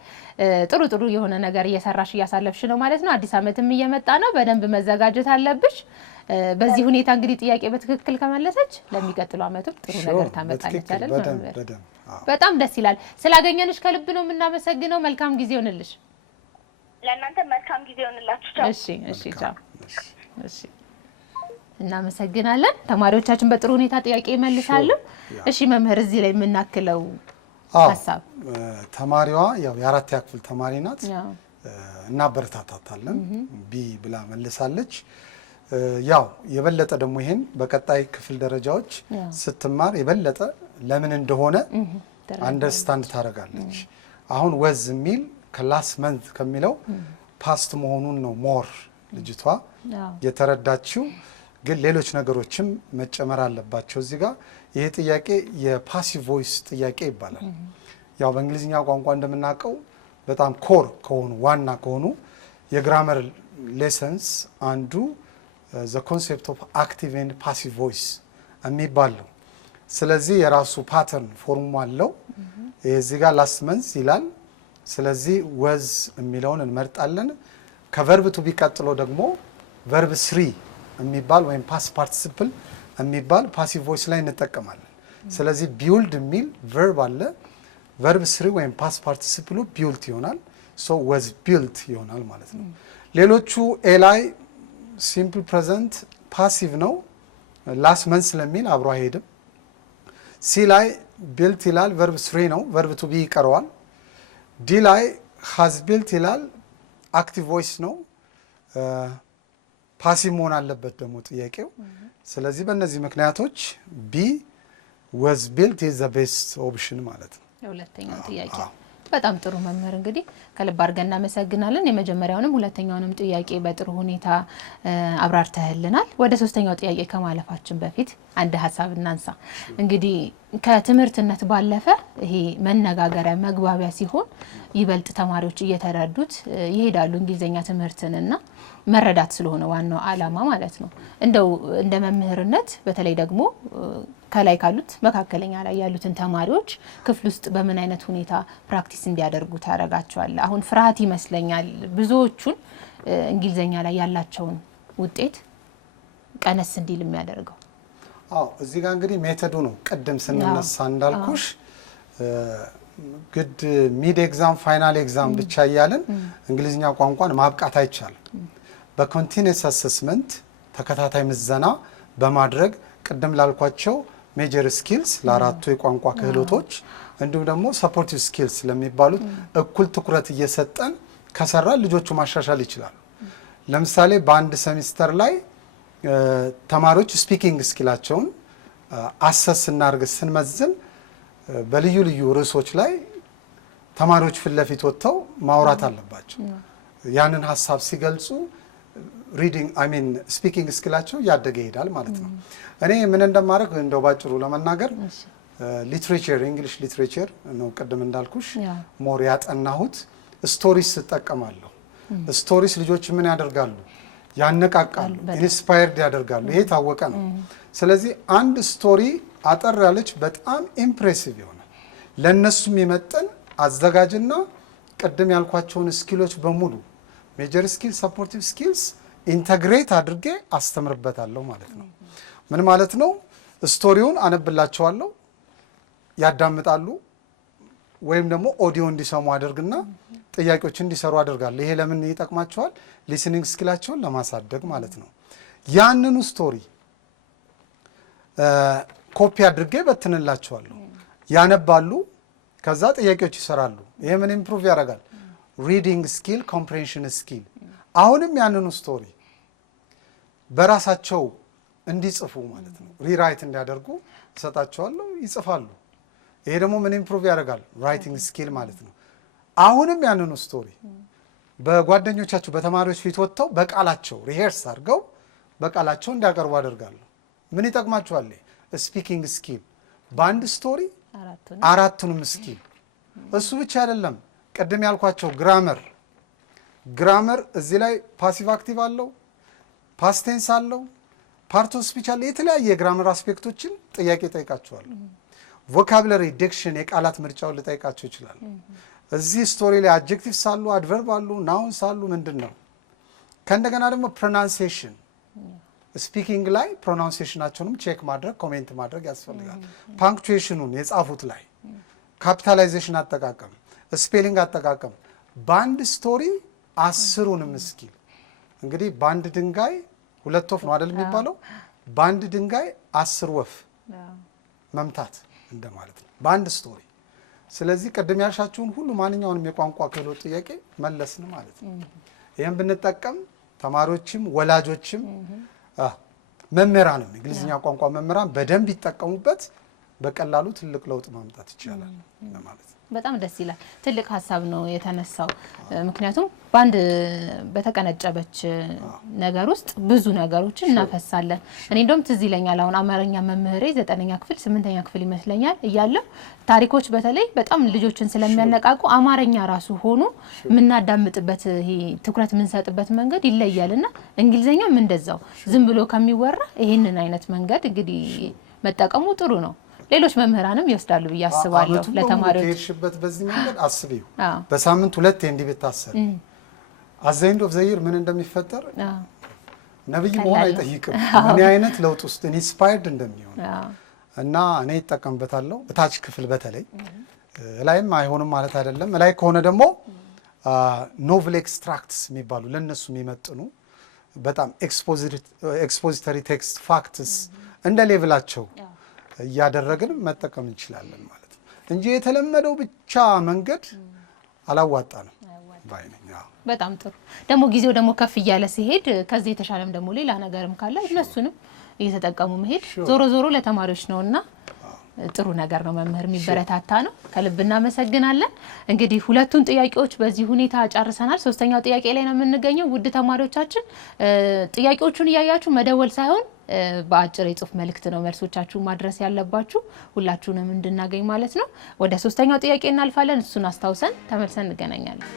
ጥሩ ጥሩ የሆነ ነገር እየሰራሽ እያሳለፍሽ ነው ማለት ነው። አዲስ ዓመትም እየመጣ ነው። በደንብ መዘጋጀት አለብሽ። በዚህ ሁኔታ እንግዲህ ጥያቄ በትክክል ከመለሰች ለሚቀጥለው ዓመትም ጥሩ ነገር ታመጣለች አይደል? በጣም ደስ ይላል። ስላገኘንሽ ከልብ ነው የምናመሰግነው። መልካም ጊዜ ይሁንልሽ። ለእናንተ መልካም ጊዜ ይሁንላችሁ። ቻው። እሺ ቻው። እሺ እናመሰግናለን። ተማሪዎቻችን በጥሩ ሁኔታ ጥያቄ ይመልሳሉ። እሺ መምህር እዚህ ላይ የምናክለው ሐሳብ ተማሪዋ ያው የአራተኛ ክፍል ተማሪ ናት። እናበረታታታለን። ቢ ብላ መልሳለች። ያው የበለጠ ደግሞ ይሄን በቀጣይ ክፍል ደረጃዎች ስትማር የበለጠ ለምን እንደሆነ አንደርስታንድ ታደርጋለች። አሁን ወዝ የሚል ከላስት መንት ከሚለው ፓስት መሆኑን ነው ሞር ልጅቷ የተረዳችው። ግን ሌሎች ነገሮችም መጨመር አለባቸው እዚህ ጋር። ይሄ ጥያቄ የፓሲቭ ቮይስ ጥያቄ ይባላል። ያው በእንግሊዝኛ ቋንቋ እንደምናውቀው በጣም ኮር ከሆኑ ዋና ከሆኑ የግራመር ሌሰንስ አንዱ the concept of active and passive voice የሚባለው። ስለዚህ የራሱ ፓተርን ፎርም አለው። እዚህ ጋር ላስት መንዝ ይላል። ስለዚህ ወዝ የሚለውን እንመርጣለን። ከቨርብ ቱ ቢቀጥሎ ደግሞ ቨርብ ስሪ የሚባል ወይም ፓስት ፓርቲሲፕል የሚባል ፓሲቭ ቮይስ ላይ እንጠቀማለን። ስለዚህ ቢውልድ የሚል ቨርብ አለ። ቨርብ ስሪ ወይም ፓስት ፓርቲሲፕሉ ቢውልት ይሆናል። ሶ ወዝ ቢልት ይሆናል ማለት ነው። ሌሎቹ ኤ ላይ ሲምፕል ፕሬዘንት ፓሲቭ ነው፣ ላስት መንዝ ስለሚል አብሮ አይሄድም። ሲ ላይ ቢልት ይላል፣ ቨርብ ስሪ ነው፣ ቨርብ ቱ ቢ ይቀረዋል። ዲ ላይ ሃዝ ቢልት ይላል፣ አክቲቭ ቮይስ ነው፣ ፓሲቭ መሆን አለበት ደግሞ ጥያቄው። ስለዚህ በእነዚህ ምክንያቶች ቢ ወዝ ቢልት ኢዝ ዘ ቤስት ኦፕሽን ማለት ነው። የሁለተኛው ጥያቄ በጣም ጥሩ መምህር እንግዲህ ከልብ አድርገን እናመሰግናለን። የመጀመሪያውንም ሁለተኛውንም ጥያቄ በጥሩ ሁኔታ አብራርተህልናል። ወደ ሶስተኛው ጥያቄ ከማለፋችን በፊት አንድ ሀሳብ እናንሳ። እንግዲህ ከትምህርትነት ባለፈ ይሄ መነጋገሪያ መግባቢያ ሲሆን ይበልጥ ተማሪዎች እየተረዱት ይሄዳሉ እንግሊዘኛ ትምህርትንና መረዳት ስለሆነ ዋናው ዓላማ ማለት ነው። እንደው እንደ መምህርነት በተለይ ደግሞ ከላይ ካሉት መካከለኛ ላይ ያሉትን ተማሪዎች ክፍል ውስጥ በምን አይነት ሁኔታ ፕራክቲስ እንዲያደርጉ ታደርጋቸዋል? አሁን ፍርሃት ይመስለኛል ብዙዎቹን እንግሊዘኛ ላይ ያላቸውን ውጤት ቀነስ እንዲል የሚያደርገው። አዎ እዚህ ጋር እንግዲህ ሜተዱ ነው። ቅድም ስንነሳ እንዳልኩሽ ግድ ሚድ ኤግዛም ፋይናል ኤግዛም ብቻ እያልን እንግሊዝኛ ቋንቋን ማብቃት አይቻልም። በኮንቲኒየስ አሰስመንት ተከታታይ ምዘና በማድረግ ቅድም ላልኳቸው ሜጀር ስኪልስ ለአራቱ የቋንቋ ክህሎቶች እንዲሁም ደግሞ ሰፖርቲቭ ስኪልስ ለሚባሉት እኩል ትኩረት እየሰጠን ከሰራ ልጆቹ ማሻሻል ይችላሉ። ለምሳሌ በአንድ ሴሚስተር ላይ ተማሪዎች ስፒኪንግ ስኪላቸውን አሰስ ስናርግ ስንመዝን በልዩ ልዩ ርዕሶች ላይ ተማሪዎች ፊት ለፊት ወጥተው ማውራት አለባቸው። ያንን ሀሳብ ሲገልጹ ሪዲንግ ስፒኪንግ ስኪላቸው እያደገ ይሄዳል ማለት ነው። እኔ ምን እንደማደርግ እንደው ባጭሩ ለመናገር ሊትሬቸር እንግሊሽ ሊትሬቸር ነው ቅድም እንዳልኩሽ ሞር ያጠናሁት። ስቶሪስ እጠቀማለሁ። ስቶሪስ ልጆች ምን ያደርጋሉ? ያነቃቃሉ፣ ኢንስፓየርድ ያደርጋሉ። ይሄ ታወቀ ነው። ስለዚህ አንድ ስቶሪ አጠር ያለች በጣም ኢምፕሬሲቭ ይሆናል ለነሱ የሚመጥን አዘጋጅና ቅድም ያልኳቸውን ስኪሎች በሙሉ ሜጀር ስኪል ሰፖርቲቭ ስኪልስ ኢንተግሬት አድርጌ አስተምርበታለሁ ማለት ነው። ምን ማለት ነው? ስቶሪውን አነብላቸዋለሁ፣ ያዳምጣሉ፣ ወይም ደግሞ ኦዲዮ እንዲሰሙ አድርግና ጥያቄዎች እንዲሰሩ አድርጋለሁ። ይሄ ለምን ይጠቅማቸዋል? ሊስኒንግ ስኪላቸውን ለማሳደግ ማለት ነው። ያንኑ ስቶሪ ኮፒ አድርጌ በትንላቸዋለሁ፣ ያነባሉ፣ ከዛ ጥያቄዎች ይሰራሉ። ይሄ ምን ኢምፕሩቭ ያደርጋል? ሪዲንግ ስኪል፣ ኮምፕሬንሽን ስኪል። አሁንም ያንኑ ስቶሪ በራሳቸው እንዲጽፉ ማለት ነው ሪራይት እንዲያደርጉ እሰጣቸዋለሁ፣ ይጽፋሉ። ይሄ ደግሞ ምን ኢምፕሩቭ ያደርጋል? ራይቲንግ ስኪል ማለት ነው። አሁንም ያንኑ ስቶሪ በጓደኞቻቸው በተማሪዎች ፊት ወጥተው በቃላቸው ሪሄርስ አድርገው በቃላቸው እንዲያቀርቡ አደርጋለሁ። ምን ይጠቅማቸዋል? ስፒኪንግ ስኪል በአንድ ስቶሪ አራቱንም ስኪል። እሱ ብቻ አይደለም፣ ቅድም ያልኳቸው ግራመር እዚህ ላይ ፓሲቭ አክቲቭ አለው፣ ፓስቴንስ አለው፣ ፓርት ኦፍ ስፒች አለ። የተለያየ የግራመር አስፔክቶችን ጥያቄ ጠይቃቸዋለሁ። ቮካብለሪ ዲክሽን የቃላት ምርጫውን ልጠይቃቸው ይችላል። እዚህ ስቶሪ ላይ አድጀክቲቭስ አሉ፣ አድቨርብ አሉ፣ ናውንስ አሉ። ምንድን ነው ከእንደገና ደግሞ ፕሮናንሴሽን ስፒኪንግ ላይ ፕሮናንሴሽናቸውንም ቼክ ማድረግ ኮሜንት ማድረግ ያስፈልጋል። ፓንክቹዌሽኑን የጻፉት ላይ ካፒታላይዜሽን አጠቃቀም፣ ስፔሊንግ አጠቃቀም በአንድ ስቶሪ 10ሩንም ስኪል እንግዲህ በአንድ ድንጋይ 2 ወፍ ነው አይደል የሚባለው? በአንድ ድንጋይ 10 ወፍ መምታት እንደማለት ነው በአንድ ስቶሪ። ስለዚህ ቅድም ያልሻችሁን ሁሉ ማንኛውንም የቋንቋ ክህሎት ጥያቄ መለስን ማለት ነው። ይህም ብንጠቀም ተማሪዎችም ወላጆችም መምህራንም እንግሊዝኛ ቋንቋ መምህራን በደንብ ይጠቀሙበት፣ በቀላሉ ትልቅ ለውጥ ማምጣት ይቻላል ማለት ነው። በጣም ደስ ይላል። ትልቅ ሀሳብ ነው የተነሳው። ምክንያቱም በአንድ በተቀነጨበች ነገር ውስጥ ብዙ ነገሮችን እናፈሳለን። እኔ እንደውም ትዝ ይለኛል አሁን አማርኛ መምህሬ 9ኛ ክፍል 8ኛ ክፍል ይመስለኛል እያለሁ ታሪኮች በተለይ በጣም ልጆችን ስለሚያነቃቁ አማርኛ ራሱ ሆኖ የምናዳምጥበት ይሄ ትኩረት የምንሰጥበት መንገድ ይለያልና እንግሊዘኛም እንደዛው ዝም ብሎ ከሚወራ ይሄንን አይነት መንገድ እንግዲህ መጠቀሙ ጥሩ ነው። ሌሎች መምህራንም ይወስዳሉ ብዬ አስባለሁ። ለተማሪዎች ከሄድሽበት በዚህ መንገድ አስቢው። በሳምንት 2 እንዲህ ብታሰር አዘይንድ ኦፍ ዘይር ምን እንደሚፈጠር ነብይ መሆን አይጠይቅም። ምን አይነት ለውጥ ውስጥ ኢንስፓየርድ እንደሚሆን እና እኔ ይጠቀምበታለሁ። እታች ክፍል በተለይ ላይም አይሆንም ማለት አይደለም። ላይ ከሆነ ደግሞ ኖቨል ኤክስትራክትስ የሚባሉ ለነሱ የሚመጥኑ በጣም ኤክስፖዚተሪ ቴክስት ፋክትስ እንደ ሌቭላቸው እያደረግን መጠቀም እንችላለን ማለት ነው እንጂ የተለመደው ብቻ መንገድ አላዋጣንም ባይነኝ። በጣም ጥሩ። ደግሞ ጊዜው ደግሞ ከፍ እያለ ሲሄድ ከዚህ የተሻለም ደግሞ ሌላ ነገርም ካለ እነሱንም እየተጠቀሙ መሄድ ዞሮ ዞሮ ለተማሪዎች ነውና ጥሩ ነገር ነው መምህር የሚበረታታ ነው ከልብ እናመሰግናለን እንግዲህ ሁለቱን ጥያቄዎች በዚህ ሁኔታ ጨርሰናል ሶስተኛው ጥያቄ ላይ ነው የምንገኘው ውድ ተማሪዎቻችን ጥያቄዎቹን ያያችሁ መደወል ሳይሆን በአጭር የጽሁፍ መልእክት ነው መልሶቻችሁ ማድረስ ያለባችሁ ሁላችሁንም እንድናገኝ ማለት ነው ወደ ሶስተኛው ጥያቄ እናልፋለን እሱን አስተዋውሰን ተመልሰን እንገናኛለን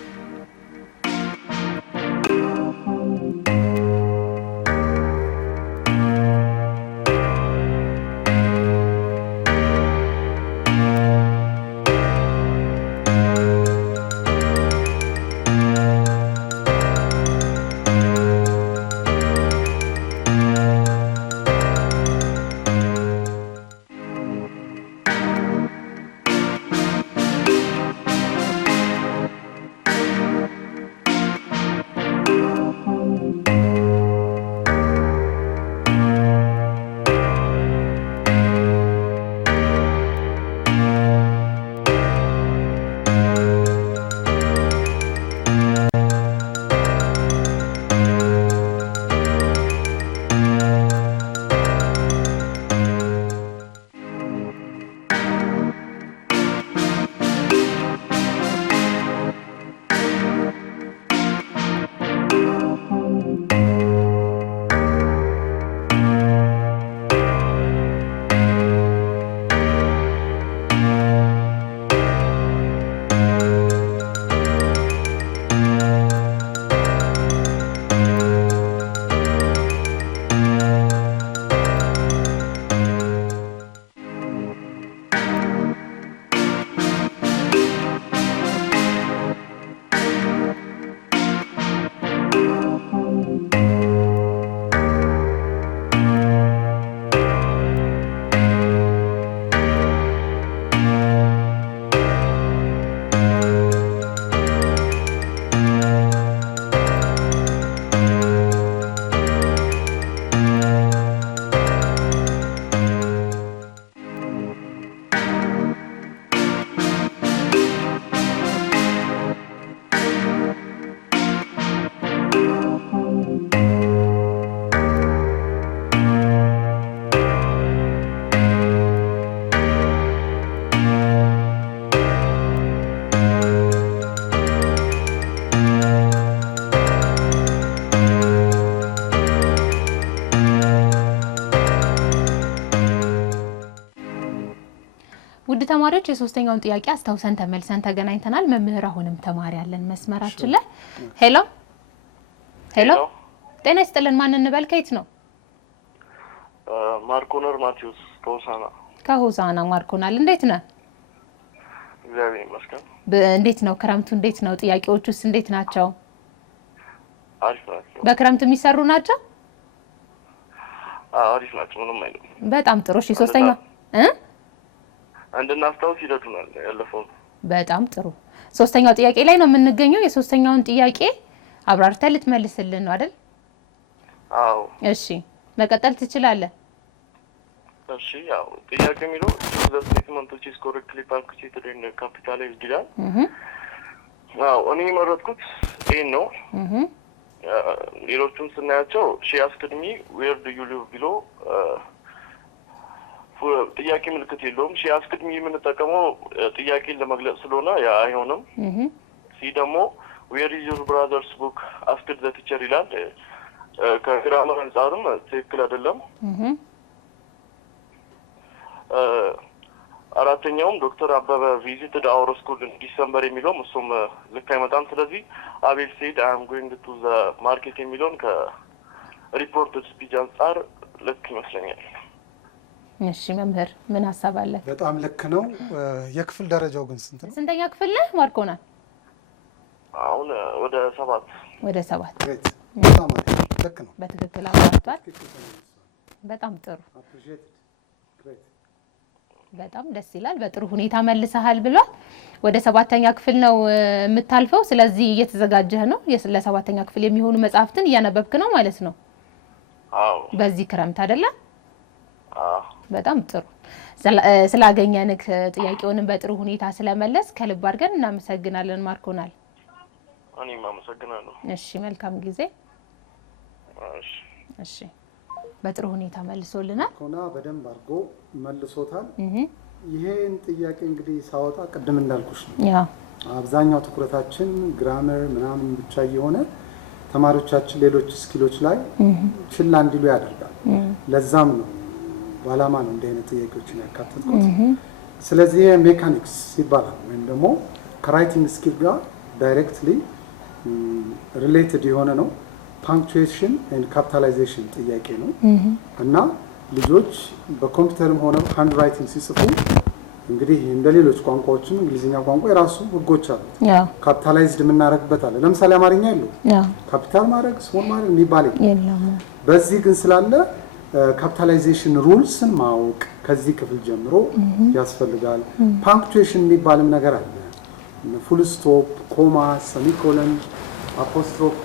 ውድ ተማሪዎች የሶስተኛውን ጥያቄ አስተውሰን ተመልሰን ተገናኝተናል መምህር አሁንም ተማሪ ያለን መስመራችን ላይ ሄሎ ጤና ይስጥልን ማን እንበል ከየት ነው ማርኮነር ማቲዩስ ከሆሳና ማርኮናል እንዴት ነህ እግዚአብሔር ይመስገን እንዴት ነው ክረምቱ እንዴት ነው ጥያቄዎቹስ እንዴት ናቸው አሪፍ ናቸው በክረምት የሚሰሩ ናቸው አሪፍ ናቸው ምንም አይደለም በጣም ጥሩ እሺ ሶስተኛው እንድናስታውስ ይረዱናል ያለፈው በጣም ጥሩ ሶስተኛው ጥያቄ ላይ ነው የምንገኘው የሶስተኛውን ጥያቄ አብራርተህ ልትመልስልን ነው አይደል አዎ እሺ መቀጠል ትችላለህ እሺ ያው ጥያቄ የሚለው the statement which is correctly punctuated in capital A ይላል አዎ እኔ መረጥኩት ይሄን ነው ሌሎቹን ስናያቸው she asked me where do you live below ጥያቄ ምልክት የለውም she asked me የምንጠቀመው ጥያቄን ለመግለጽ ስለሆነ ያ አይሆንም ሲ ደግሞ where is your brother's book asked the teacher ይላል ከግራመር አንፃርም ትክክል አይደለም አራተኛውም ዶክተር አበበ visited our school in December የሚለውም እሱም ልክ አይመጣም ስለዚህ አቤል said I am going to the market የሚለውን ከሪፖርትድ ስፒች አንፃር ልክ ይመስለኛል እሺ መምህር ምን ሐሳብ አለ በጣም ልክ ነው የክፍል ደረጃው ግን ስንት ነው ስንተኛ ክፍል ነህ ማርኮና አሁን ወደ 7 ግሬት በጣም ልክ ነው በትክክል አባርቷል በጣም ጥሩ በጣም ደስ ይላል በጥሩ ሁኔታ መልሰሃል ብሏል ወደ 7ኛ ክፍል ነው የምታልፈው ስለዚህ እየተዘጋጀህ ነው ለሰባተኛ ክፍል የሚሆኑ መጽሐፍትን እያነበብክ ነው ማለት ነው አዎ በዚህ ክረምት አይደለ አዎ በጣም ጥሩ ስላገኘንክ ጥያቄውንም በጥሩ ሁኔታ ስለመለስ ከልብ አድርገን እናመሰግናለን ማርኮናል እኔም አመሰግናለሁ እሺ መልካም ጊዜ እሺ በጥሩ ሁኔታ መልሶልናል ኮና በደንብ አድርጎ መልሶታል ይሄን ጥያቄ እንግዲህ ሳወጣ ቅድም እንዳልኩሽ ነው ያ አብዛኛው ትኩረታችን ግራመር ምናምን ብቻ እየሆነ ተማሪዎቻችን ሌሎች ስኪሎች ላይ ችላ እንዲሉ ያደርጋል። ለዛም ነው ባላማ ነው እንደ አይነት ጥያቄዎችን ያካተትኩት። ስለዚህ ሜካኒክስ ይባላል ወይም ደግሞ ከራይቲንግ ስኪል ጋር ዳይሬክትሊ ሪሌትድ የሆነ ነው። ፓንክቹዌሽን ኤንድ ካፒታላይዜሽን ጥያቄ ነው እና ልጆች በኮምፒውተርም ሆነ ሃንድ ራይቲንግ ሲጽፉ እንግዲህ እንደ ሌሎች ቋንቋዎችም እንግሊዝኛ ቋንቋ የራሱ ህጎች አሉ። ካፒታላይዝድ የምናደርግበት አለ። ለምሳሌ አማርኛ የለው ካፒታል ማድረግ ስሞል ማድረግ የሚባል የለም። በዚህ ግን ስላለ ካፒታላይዜሽን ሩልስን ማወቅ ከዚህ ክፍል ጀምሮ ያስፈልጋል። ፓንክቹዌሽን የሚባልም ነገር አለ። ፉል ስቶፕ፣ ኮማ፣ ሰሚኮለን፣ አፖስትሮፊ፣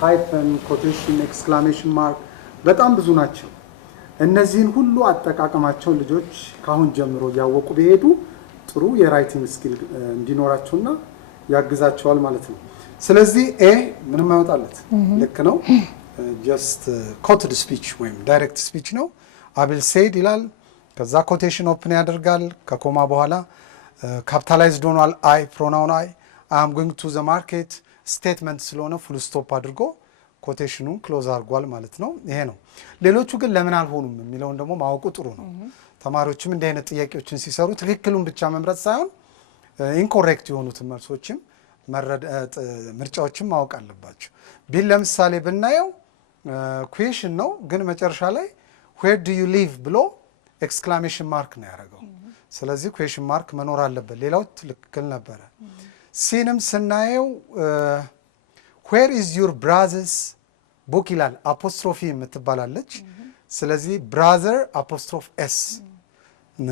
ሃይፈን፣ ኮቴሽን፣ ኤክስክላሜሽን ማርክ በጣም ብዙ ናቸው። እነዚህን ሁሉ አጠቃቀማቸውን ልጆች ካሁን ጀምሮ እያወቁ ቢሄዱ ጥሩ የራይቲንግ ስኪል እንዲኖራቸውና ያግዛቸዋል ማለት ነው። ስለዚህ ኤ ምንም አይወጣለት ልክ ነው። ጀስት ኮትድ ስፒች ወይም ዳይሬክት ስፒች ነው። አብል ሴድ ይላል። ከዛ ኮቴሽን ኦፕን ያደርጋል። ከኮማ በኋላ ካፒታላይዝድ ሆኗል። አይ ፕሮናውን አይ አም ጎይንግ ቱ ዘ ማርኬት ስቴትመንት ስለሆነ ፉል ስቶፕ አድርጎ ኮቴሽኑን ክሎዝ አድርጓል ማለት ነው። ይሄ ነው። ሌሎቹ ግን ለምን አልሆኑም የሚለውን ደግሞ ማወቁ ጥሩ ነው። ተማሪዎችም እንዲህ አይነት ጥያቄዎችን ሲሰሩ ትክክሉን ብቻ መምረጥ ሳይሆን ኢንኮሬክት የሆኑትን መልሶችም ምርጫዎችም ማወቅ አለባቸው። ቢል ለምሳሌ ብናየው ኩዌሽን ነው፣ ግን መጨረሻ ላይ ዌር ዱ ዩ ሊቭ ብሎ ኤክስክላሜሽን ማርክ ነው ያደረገው። ስለዚህ ኩዌሽን ማርክ መኖር አለበት። ሌላው ትክክል ነበረ። ሲንም ስናየው ዌር ኢዝ ዩር ብራዘርስ ቡክ ይላል። አፖስትሮፊ የምትባላለች። ስለዚህ ብራዘር አፖስትሮፍ ኤስ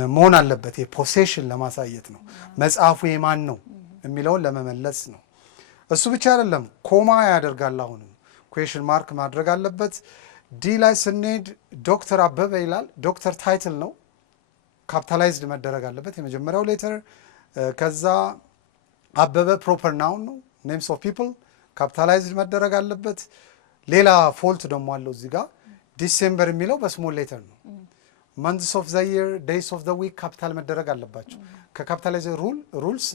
መሆን አለበት። የፖሴሽን ለማሳየት ነው። መጽሐፉ የማን ነው የሚለውን ለመመለስ ነው። እሱ ብቻ አይደለም፣ ኮማ ያደርጋል። አሁንም ኩዌሽን ማርክ ማድረግ አለበት። ዲ ላይ ስንሄድ ዶክተር አበበ ይላል። ዶክተር ታይትል ነው፣ ካፒታላይዝድ መደረግ አለበት የመጀመሪያው ሌተር። ከዛ አበበ ፕሮፐር ናውን ነው፣ ኔምስ ኦፍ ፒፕል ካፒታላይዝድ መደረግ አለበት። ሌላ ፎልት ደግሞ አለው እዚህ ጋር ዲሴምበር የሚለው በስሞል ሌተር ነው። መንትስ ኦፍ ዘ ይር፣ ዴይስ ኦፍ ዘ ዊክ ካፒታል መደረግ አለባቸው። ከካፒታላይዝድ ሩልስ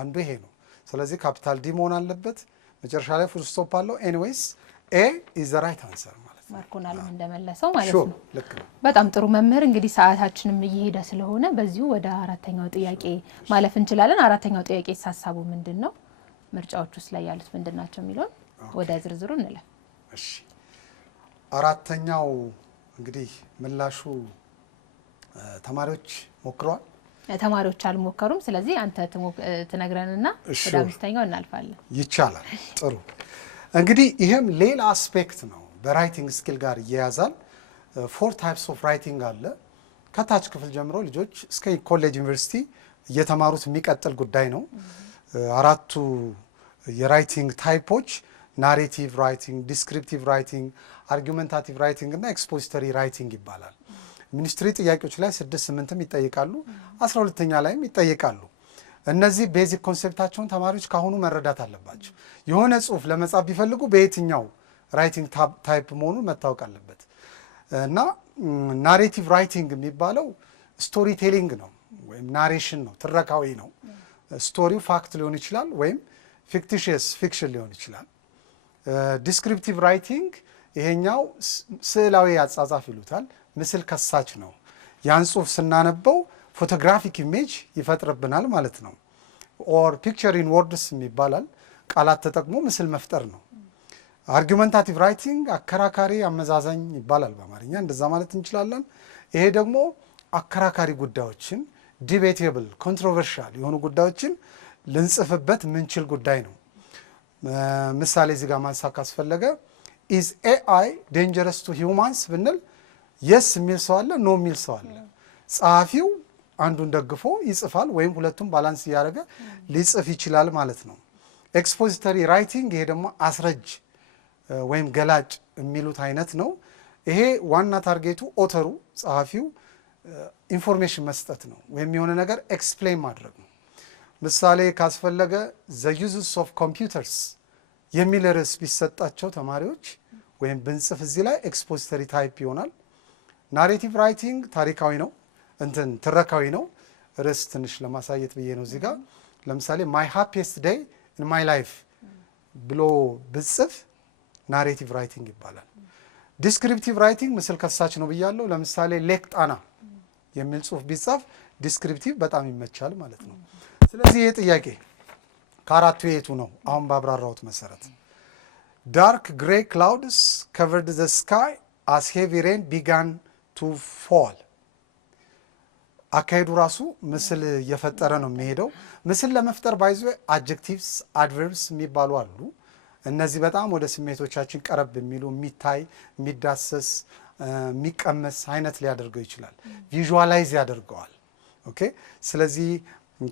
አንዱ ይሄ ነው። ስለዚህ ካፒታል ዲ መሆን አለበት። መጨረሻ ላይ ፉል ስቶፕ አለው። ኤኒዌይስ ኤ ኢዝ ዘ ራይት አንሰር ማለት ነው። ማርኮናልም እንደመለሰው ማለት ነው። ልክ ነው። በጣም ጥሩ መምህር። እንግዲህ ሰዓታችንም እየሄደ ስለሆነ በዚሁ ወደ አራተኛው ጥያቄ ማለፍ እንችላለን። አራተኛው ጥያቄ ሀሳቡ ምንድን ነው? ምርጫዎች ውስጥ ላይ ያሉት ምንድን ናቸው የሚለውን ወደ ዝርዝሩ እንለፍ። እሺ፣ አራተኛው እንግዲህ ምላሹ ተማሪዎች ሞክረዋል። ተማሪዎች አልሞከሩም። ስለዚህ አንተ ትነግረንና ወደ አምስተኛው እናልፋለን። ይቻላል። ጥሩ። እንግዲህ ይሄም ሌላ አስፔክት ነው፣ በራይቲንግ ስኪል ጋር ይያያዛል። 4 ታይፕስ ኦፍ ራይቲንግ አለ። ከታች ክፍል ጀምሮ ልጆች እስከ ኮሌጅ ዩኒቨርሲቲ እየተማሩት የሚቀጥል ጉዳይ ነው። አራቱ የራይቲንግ ታይፖች ናሬቲቭ ራይቲንግ፣ ዲስክሪፕቲቭ ራይቲንግ፣ አርጊመንታቲቭ ራይቲንግ እና ኤክስፖዚተሪ ራይቲንግ ይባላል። ሚኒስትሪ ጥያቄዎች ላይ 6፣ 8ም ይጠይቃሉ፣ 12ኛ ላይም ይጠይቃሉ። እነዚህ ቤዚክ ኮንሴፕታቸውን ተማሪዎች ካሁኑ መረዳት አለባቸው። የሆነ ጽሁፍ ለመጻፍ ቢፈልጉ በየትኛው ራይቲንግ ታይፕ መሆኑን መታወቅ አለበት እና ናሬቲቭ ራይቲንግ የሚባለው ስቶሪ ቴሊንግ ነው ወይም ናሬሽን ነው፣ ትረካዊ ነው። ስቶሪው ፋክት ሊሆን ይችላል ወይም ፊክቲሽየስ ፊክሽን ሊሆን ይችላል። ዲስክሪፕቲቭ ራይቲንግ ይሄኛው ስዕላዊ አጻጻፍ ይሉታል። ምስል ከሳች ነው። ያን ጽሁፍ ስናነበው ፎቶግራፊክ ኢሜጅ ይፈጥርብናል ማለት ነው። ኦር ፒክቸር ኢን ወርድስ ይባላል። ቃላት ተጠቅሞ ምስል መፍጠር ነው። አርጊመንታቲቭ ራይቲንግ አከራካሪ አመዛዛኝ ይባላል በአማርኛ፣ እንደዛ ማለት እንችላለን። ይሄ ደግሞ አከራካሪ ጉዳዮችን ዲቤቴብል ኮንትሮቨርሻል የሆኑ ጉዳዮችን ልንጽፍበት ምንችል ጉዳይ ነው። ምሳሌ እዚህ ጋር ማንሳት ካስፈለገ ኢዝ ኤአይ ዴንጀረስ ቱ ሂውማንስ ብንል የስ የሚል ሰው አለ፣ ኖ የሚል ሰው አለ። ጸሐፊው አንዱን ደግፎ ይጽፋል ወይም ሁለቱም ባላንስ እያደረገ ሊጽፍ ይችላል ማለት ነው። ኤክስፖዚተሪ ራይቲንግ ይሄ ደግሞ አስረጅ ወይም ገላጭ የሚሉት አይነት ነው። ይሄ ዋና ታርጌቱ ኦተሩ ጸሐፊው ኢንፎርሜሽን መስጠት ነው ወይም የሆነ ነገር ኤክስፕሌን ማድረግ ነው። ምሳሌ ካስፈለገ ዘ ዩዝስ ኦፍ ኮምፒውተርስ የሚል ርዕስ ቢሰጣቸው ተማሪዎች ወይም ብንጽፍ እዚህ ላይ ኤክስፖዚተሪ ታይፕ ይሆናል። ናሬቲቭ ራይቲንግ ታሪካዊ ነው፣ እንትን ትረካዊ ነው። ርዕስ ትንሽ ለማሳየት ብዬ ነው እዚህ ጋር። ለምሳሌ ማይ ሃፒስት ዴይ ኢን ማይ ላይፍ ብሎ ብጽፍ ናሬቲቭ ራይቲንግ ይባላል። ዲስክሪፕቲቭ ራይቲንግ ምስል ከሳች ነው ብያለሁ። ለምሳሌ ሌክ ጣና የሚል ጽሁፍ ቢጻፍ ዲስክሪፕቲቭ በጣም ይመቻል ማለት ነው። ስለዚህ ይህ ጥያቄ ከአራቱ የቱ ነው? አሁን ባብራራሁት መሰረት ዳርክ ግሬ ክላውድስ ከቨርድ ዘ ስካይ አስ ሄቪ ሬን ቢጋን ቱ ፎል። አካሄዱ ራሱ ምስል እየፈጠረ ነው የሚሄደው። ምስል ለመፍጠር ባይዞ አድጀክቲቭስ አድቨርብስ የሚባሉ አሉ። እነዚህ በጣም ወደ ስሜቶቻችን ቀረብ የሚሉ የሚታይ፣ የሚዳሰስ፣ የሚቀመስ አይነት ሊያደርገው ይችላል። ቪዥዋላይዝ ያደርገዋል። ኦኬ። ስለዚህ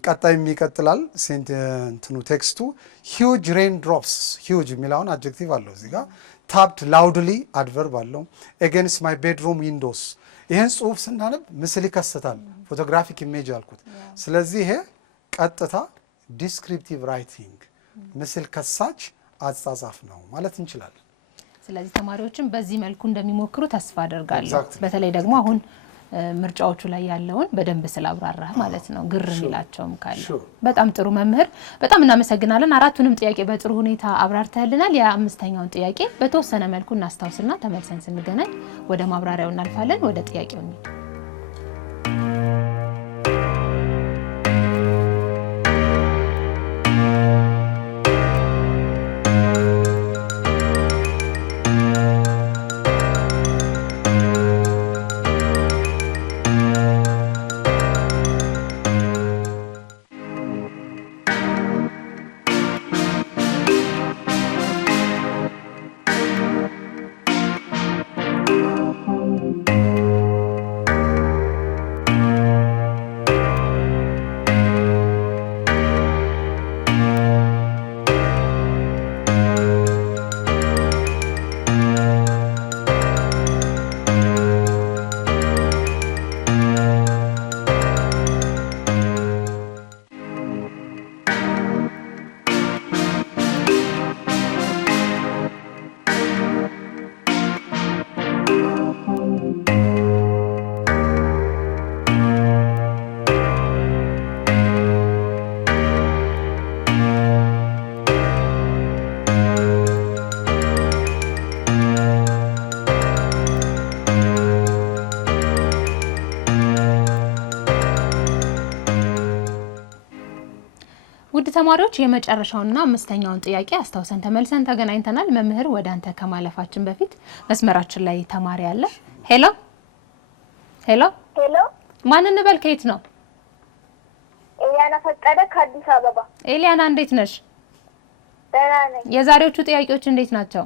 ቀጣይም ይቀጥላል። እንትኑ ቴክስቱ ሂውጅ ሬን ድሮፕስ፣ ሂውጅ የሚለውን አድጀክቲቭ አለው እዚህ ጋር። ታፕድ ላውድሊ አድቨርብ አለው። ኤጌንስት ማይ ቤድሩም ዊንዶስ። ይህን ጽሁፍ ስናነብ ምስል ይከሰታል። ፎቶግራፊክ ኢሜጅ አልኩት። ስለዚህ ይሄ ቀጥታ ዲስክሪፕቲቭ ራይቲንግ ምስል ከሳች አጻጻፍ ነው ማለት እንችላለን። ስለዚህ ተማሪዎችን በዚህ መልኩ እንደሚሞክሩ ተስፋ አደርጋለሁ። በተለይ ደግሞ አሁን ምርጫዎቹ ላይ ያለውን በደንብ ስላብራራ ማለት ነው። ግር የሚላቸውም ካለ በጣም ጥሩ መምህር፣ በጣም እናመሰግናለን። አራቱንም ጥያቄ በጥሩ ሁኔታ አብራርተህልናል። የአምስተኛውን ጥያቄ በተወሰነ መልኩ እናስታውስና ተመልሰን ስንገናኝ ወደ ማብራሪያው እናልፋለን። ወደ ጥያቄው እንሂድ። ውድ ተማሪዎች የመጨረሻውና አምስተኛውን ጥያቄ አስተዋውሰን ተመልሰን ተገናኝተናል። መምህር ወደ አንተ ከማለፋችን በፊት መስመራችን ላይ ተማሪ አለ። ሄሎ ሄሎ ሄሎ፣ ማን እንበል? ከየት ነው? ኤሊያና ፈቀደ ከአዲስ አበባ። ኤሊያና እንዴት ነሽ? ደህና ነኝ። የዛሬዎቹ ጥያቄዎች እንዴት ናቸው?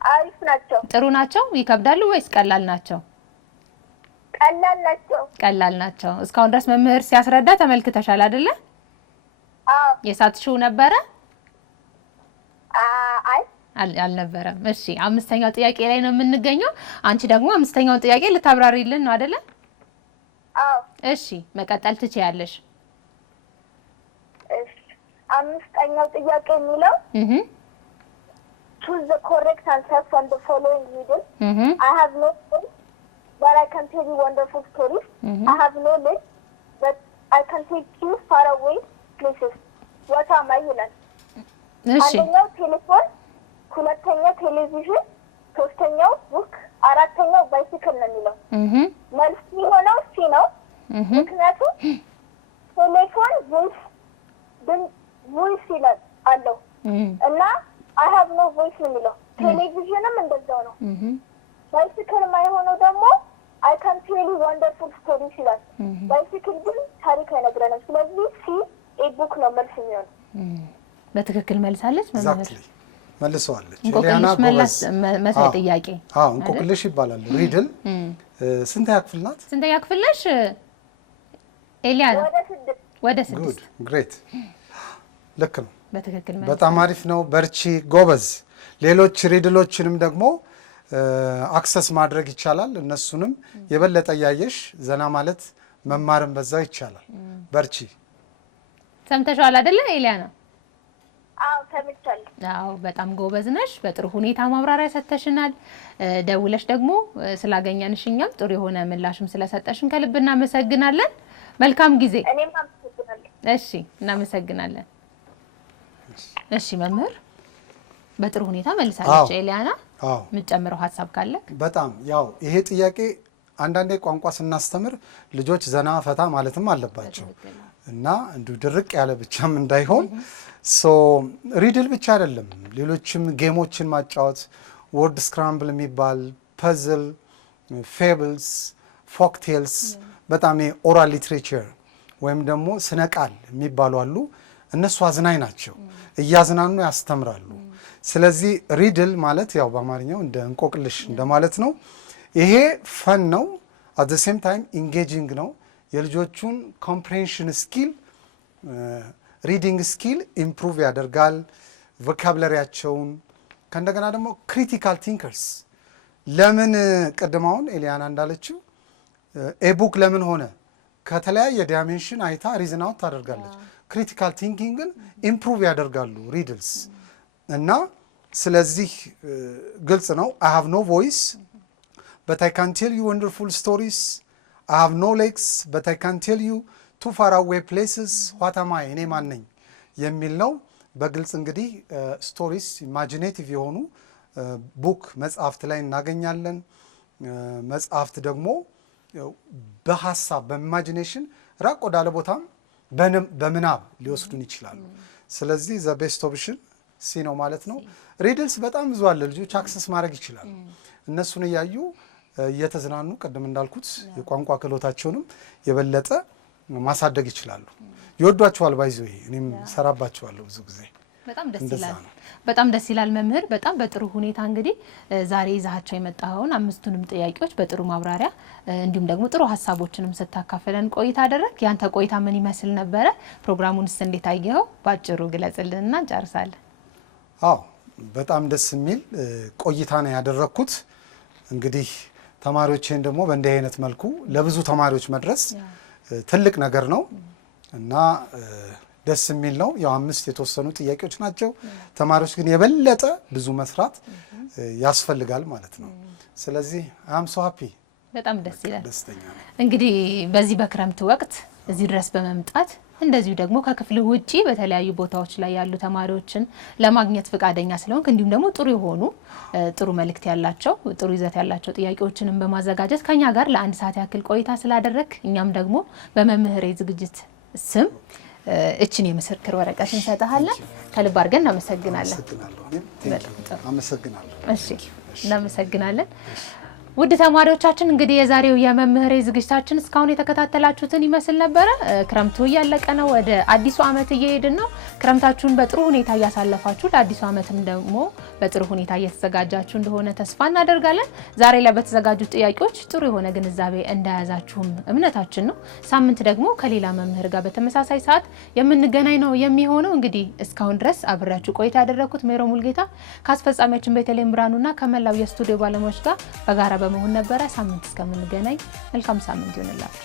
አሪፍ ናቸው። ጥሩ ናቸው? ይከብዳሉ ወይስ ቀላል ናቸው? ቀላል ናቸው። ቀላል ናቸው። እስካሁን ድረስ መምህር ሲያስረዳ ተመልክተሻል አይደለ? አዎ። የሳትሽው ነበረ? አይ አልነበረም። እሺ፣ አምስተኛው ጥያቄ ላይ ነው የምንገኘው። አንቺ ደግሞ አምስተኛውን ጥያቄ ልታብራሪልን ነው አይደለ? አዎ። እሺ፣ መቀጠል ትችያለሽ። እሺ፣ አምስተኛው ጥያቄ የሚለው choose the correct answer from the following riddle. I have no friends, but I can tell you wonderful stories. I have no legs, but I can take you far away places. What am I? ይላል። እሺ፣ አንደኛው ቴሌፎን፣ ሁለተኛው ቴሌቪዥን፣ ሶስተኛው ቡክ፣ አራተኛው ባይሲክል ነው የሚለው። መልስ የሆነው ሲ ነው። ምክንያቱም ቴሌፎን ቮይስ ይላል አለው እና I have no voice ነው የሚለው። ቴሌቪዥንም እንደዛው ነው። ባይሲክል የማይሆነው ደግሞ I can tell you wonderful stories ይላል። ባይሲክል ግን ታሪክ አይነግረንም። ስለዚህ ሲ ኤ ቡክ ነው መልስ የሚሆነው። በትክክል መልሳለች መምህር። መልሰዋለች። ኤሊያና መሳይ ጥያቄ። አዎ፣ እንቆቅልሽ ይባላል። ሪድል ስንተኛ ክፍል ናት? ስንተኛ ክፍል ነሽ ኤሊያና? ወደ 6። ጉድ ግሬት። ልክ ነው። በትክክል መልስ። በጣም አሪፍ ነው። በርቺ፣ ጎበዝ። ሌሎች ሪድሎችንም ደግሞ አክሰስ ማድረግ ይቻላል። እነሱንም የበለጠ ያየሽ ዘና ማለት መማርን በዛው ይቻላል። በርቺ። ሰምተሻል አይደለ ኤሊያና? አዎ ተምቻለሁ። አዎ በጣም ጎበዝ ነሽ። በጥሩ ሁኔታ ማብራሪያ ሰጥተሽናል። ደውለሽ ደግሞ ስላገኘንሽ እኛም ጥሩ የሆነ ምላሽም ስለሰጠሽን ከልብ እናመሰግናለን። መልካም ጊዜ። እኔም አመሰግናለሁ። እሺ እናመሰግናለን። እሺ መምህር በጥሩ ሁኔታ መልሳለች ኤሊያና። የምትጨምረው ሀሳብ ካለ? በጣም ያው ይሄ ጥያቄ አንዳንዴ ቋንቋ ስናስተምር ልጆች ዘና ፈታ ማለትም አለባቸው እና እንዲሁ ድርቅ ያለ ብቻም እንዳይሆን ሪድል ብቻ አይደለም፣ ሌሎችም ጌሞችን ማጫወት፣ ወርድ ስክራምብል የሚባል ፐዝል፣ ፌብልስ፣ ፎክቴልስ በጣም ኦራል ሊትሬቸር ወይም ደግሞ ስነ ቃል የሚባሉ አሉ። እነሱ አዝናኝ ናቸው፣ እያዝናኑ ያስተምራሉ። ስለዚህ ሪድል ማለት ያው በአማርኛው እንደ እንቆቅልሽ እንደማለት ነው። ይሄ ፈን ነው፣ አት ዘ ሴም ታይም ኢንጌጂንግ ነው። የልጆቹን ኮምፕሬንሽን ስኪል ሪዲንግ ስኪል ኢምፕሩቭ ያደርጋል፣ ቮካብለሪያቸውን። ከእንደገና ደግሞ ክሪቲካል ቲንከርስ ለምን ቅድማውን ኤሊያና እንዳለችው ኤቡክ ለምን ሆነ ከተለያየ ዳይሜንሽን አይታ ሪዝን አውት ታደርጋለች። ክሪቲካል ቲንኪንግን ኢምፕሩቭ ያደርጋሉ ሪድልስ እና ስለዚህ ግልጽ ነው። አይ ሃቭ ኖ ቮይስ በት አይ ካን ቴል ዩ ወንደርፉል ስቶሪስ። አይ ሃቭ ኖ ሌግስ በት አይ ካን ቴል ዩ ቱ ፋር አዌይ ፕሌስስ ዋት አም አይ እኔ ማን ነኝ የሚል ነው። በግልጽ እንግዲህ ስቶሪስ ኢማጂኔቲቭ የሆኑ ቡክ መጽሐፍት ላይ እናገኛለን። መጽሐፍት ደግሞ በሀሳብ በኢማጂኔሽን ራቅ ወዳለ ቦታም በምናብ ሊወስዱን ይችላሉ። ስለዚህ ዘ ቤስት ኦፕሽን ሲ ነው ማለት ነው። ሪድልስ በጣም ብዙ አለ፣ ልጆች አክሰስ ማድረግ ይችላሉ። እነሱን እያዩ እየተዝናኑ ቅድም እንዳልኩት የቋንቋ ክህሎታቸውንም የበለጠ ማሳደግ ይችላሉ። ይወዷቸዋል። ባይዞ እኔም ሰራባቸዋለሁ ብዙ ጊዜ። በጣም ደስ ይላል። በጣም ደስ ይላል መምህር። በጣም በጥሩ ሁኔታ እንግዲህ ዛሬ ይዛቸው የመጣኸውን አምስቱንም ጥያቄዎች በጥሩ ማብራሪያ እንዲሁም ደግሞ ጥሩ ሀሳቦችንም ስታካፈለን ቆይታ አደረግ። ያንተ ቆይታ ምን ይመስል ነበረ? ፕሮግራሙንስ እንዴት አየኸው? ባጭሩ ግለጽልንና እንጨርሳለን። አዎ በጣም ደስ የሚል ቆይታ ነው ያደረኩት። እንግዲህ ተማሪዎቼን ደግሞ በእንዲህ አይነት መልኩ ለብዙ ተማሪዎች መድረስ ትልቅ ነገር ነው እና ደስ የሚል ነው። ያው 5 የተወሰኑ ጥያቄዎች ናቸው። ተማሪዎች ግን የበለጠ ብዙ መስራት ያስፈልጋል ማለት ነው። ስለዚህ አም ሶ ሃፒ በጣም ደስ ይላል። ደስተኛ ነኝ። እንግዲህ በዚህ በክረምት ወቅት እዚህ ድረስ በመምጣት እንደዚሁ ደግሞ ከክፍል ውጪ በተለያዩ ቦታዎች ላይ ያሉ ተማሪዎችን ለማግኘት ፈቃደኛ ስለሆንክ እንዲሁም ደግሞ ጥሩ የሆኑ ጥሩ መልእክት ያላቸው ጥሩ ይዘት ያላቸው ጥያቄዎችንም በማዘጋጀት ከኛ ጋር ለ1 ሰዓት ያክል ቆይታ ስላደረክ እኛም ደግሞ በመምህሬ ዝግጅት ስም እችን የምስክር ወረቀት እንሰጥሃለን። ከልብ አድርገን እናመሰግናለን። አመሰግናለሁ። እሺ እናመሰግናለን። ውድ ተማሪዎቻችን እንግዲህ የዛሬው የመምህሬ ዝግጅታችን እስካሁን የተከታተላችሁትን ይመስል ነበረ። ክረምቱ እያለቀ ነው፣ ወደ አዲሱ ዓመት እየሄድን ነው። ክረምታችሁን በጥሩ ሁኔታ እያሳለፋችሁ ለአዲሱ ዓመትም ደግሞ በጥሩ ሁኔታ እየተዘጋጃችሁ እንደሆነ ተስፋ እናደርጋለን። ዛሬ ላይ በተዘጋጁት ጥያቄዎች ጥሩ የሆነ ግንዛቤ እንደያዛችሁም እምነታችን ነው። ሳምንት ደግሞ ከሌላ መምህር ጋር በተመሳሳይ ሰዓት የምንገናኝ ነው የሚሆነው። እንግዲህ እስካሁን ድረስ አብሬያችሁ ቆይታ ያደረኩት ሜሮ ሙልጌታ ከአስፈጻሚያችን ቤተልሔም ብርሃኑና ከመላው የስቱዲዮ ባለሙያዎች ጋር በጋራ በመሆን ነበረ። ሳምንት እስከምንገናኝ መልካም ሳምንት ይሁንላችሁ።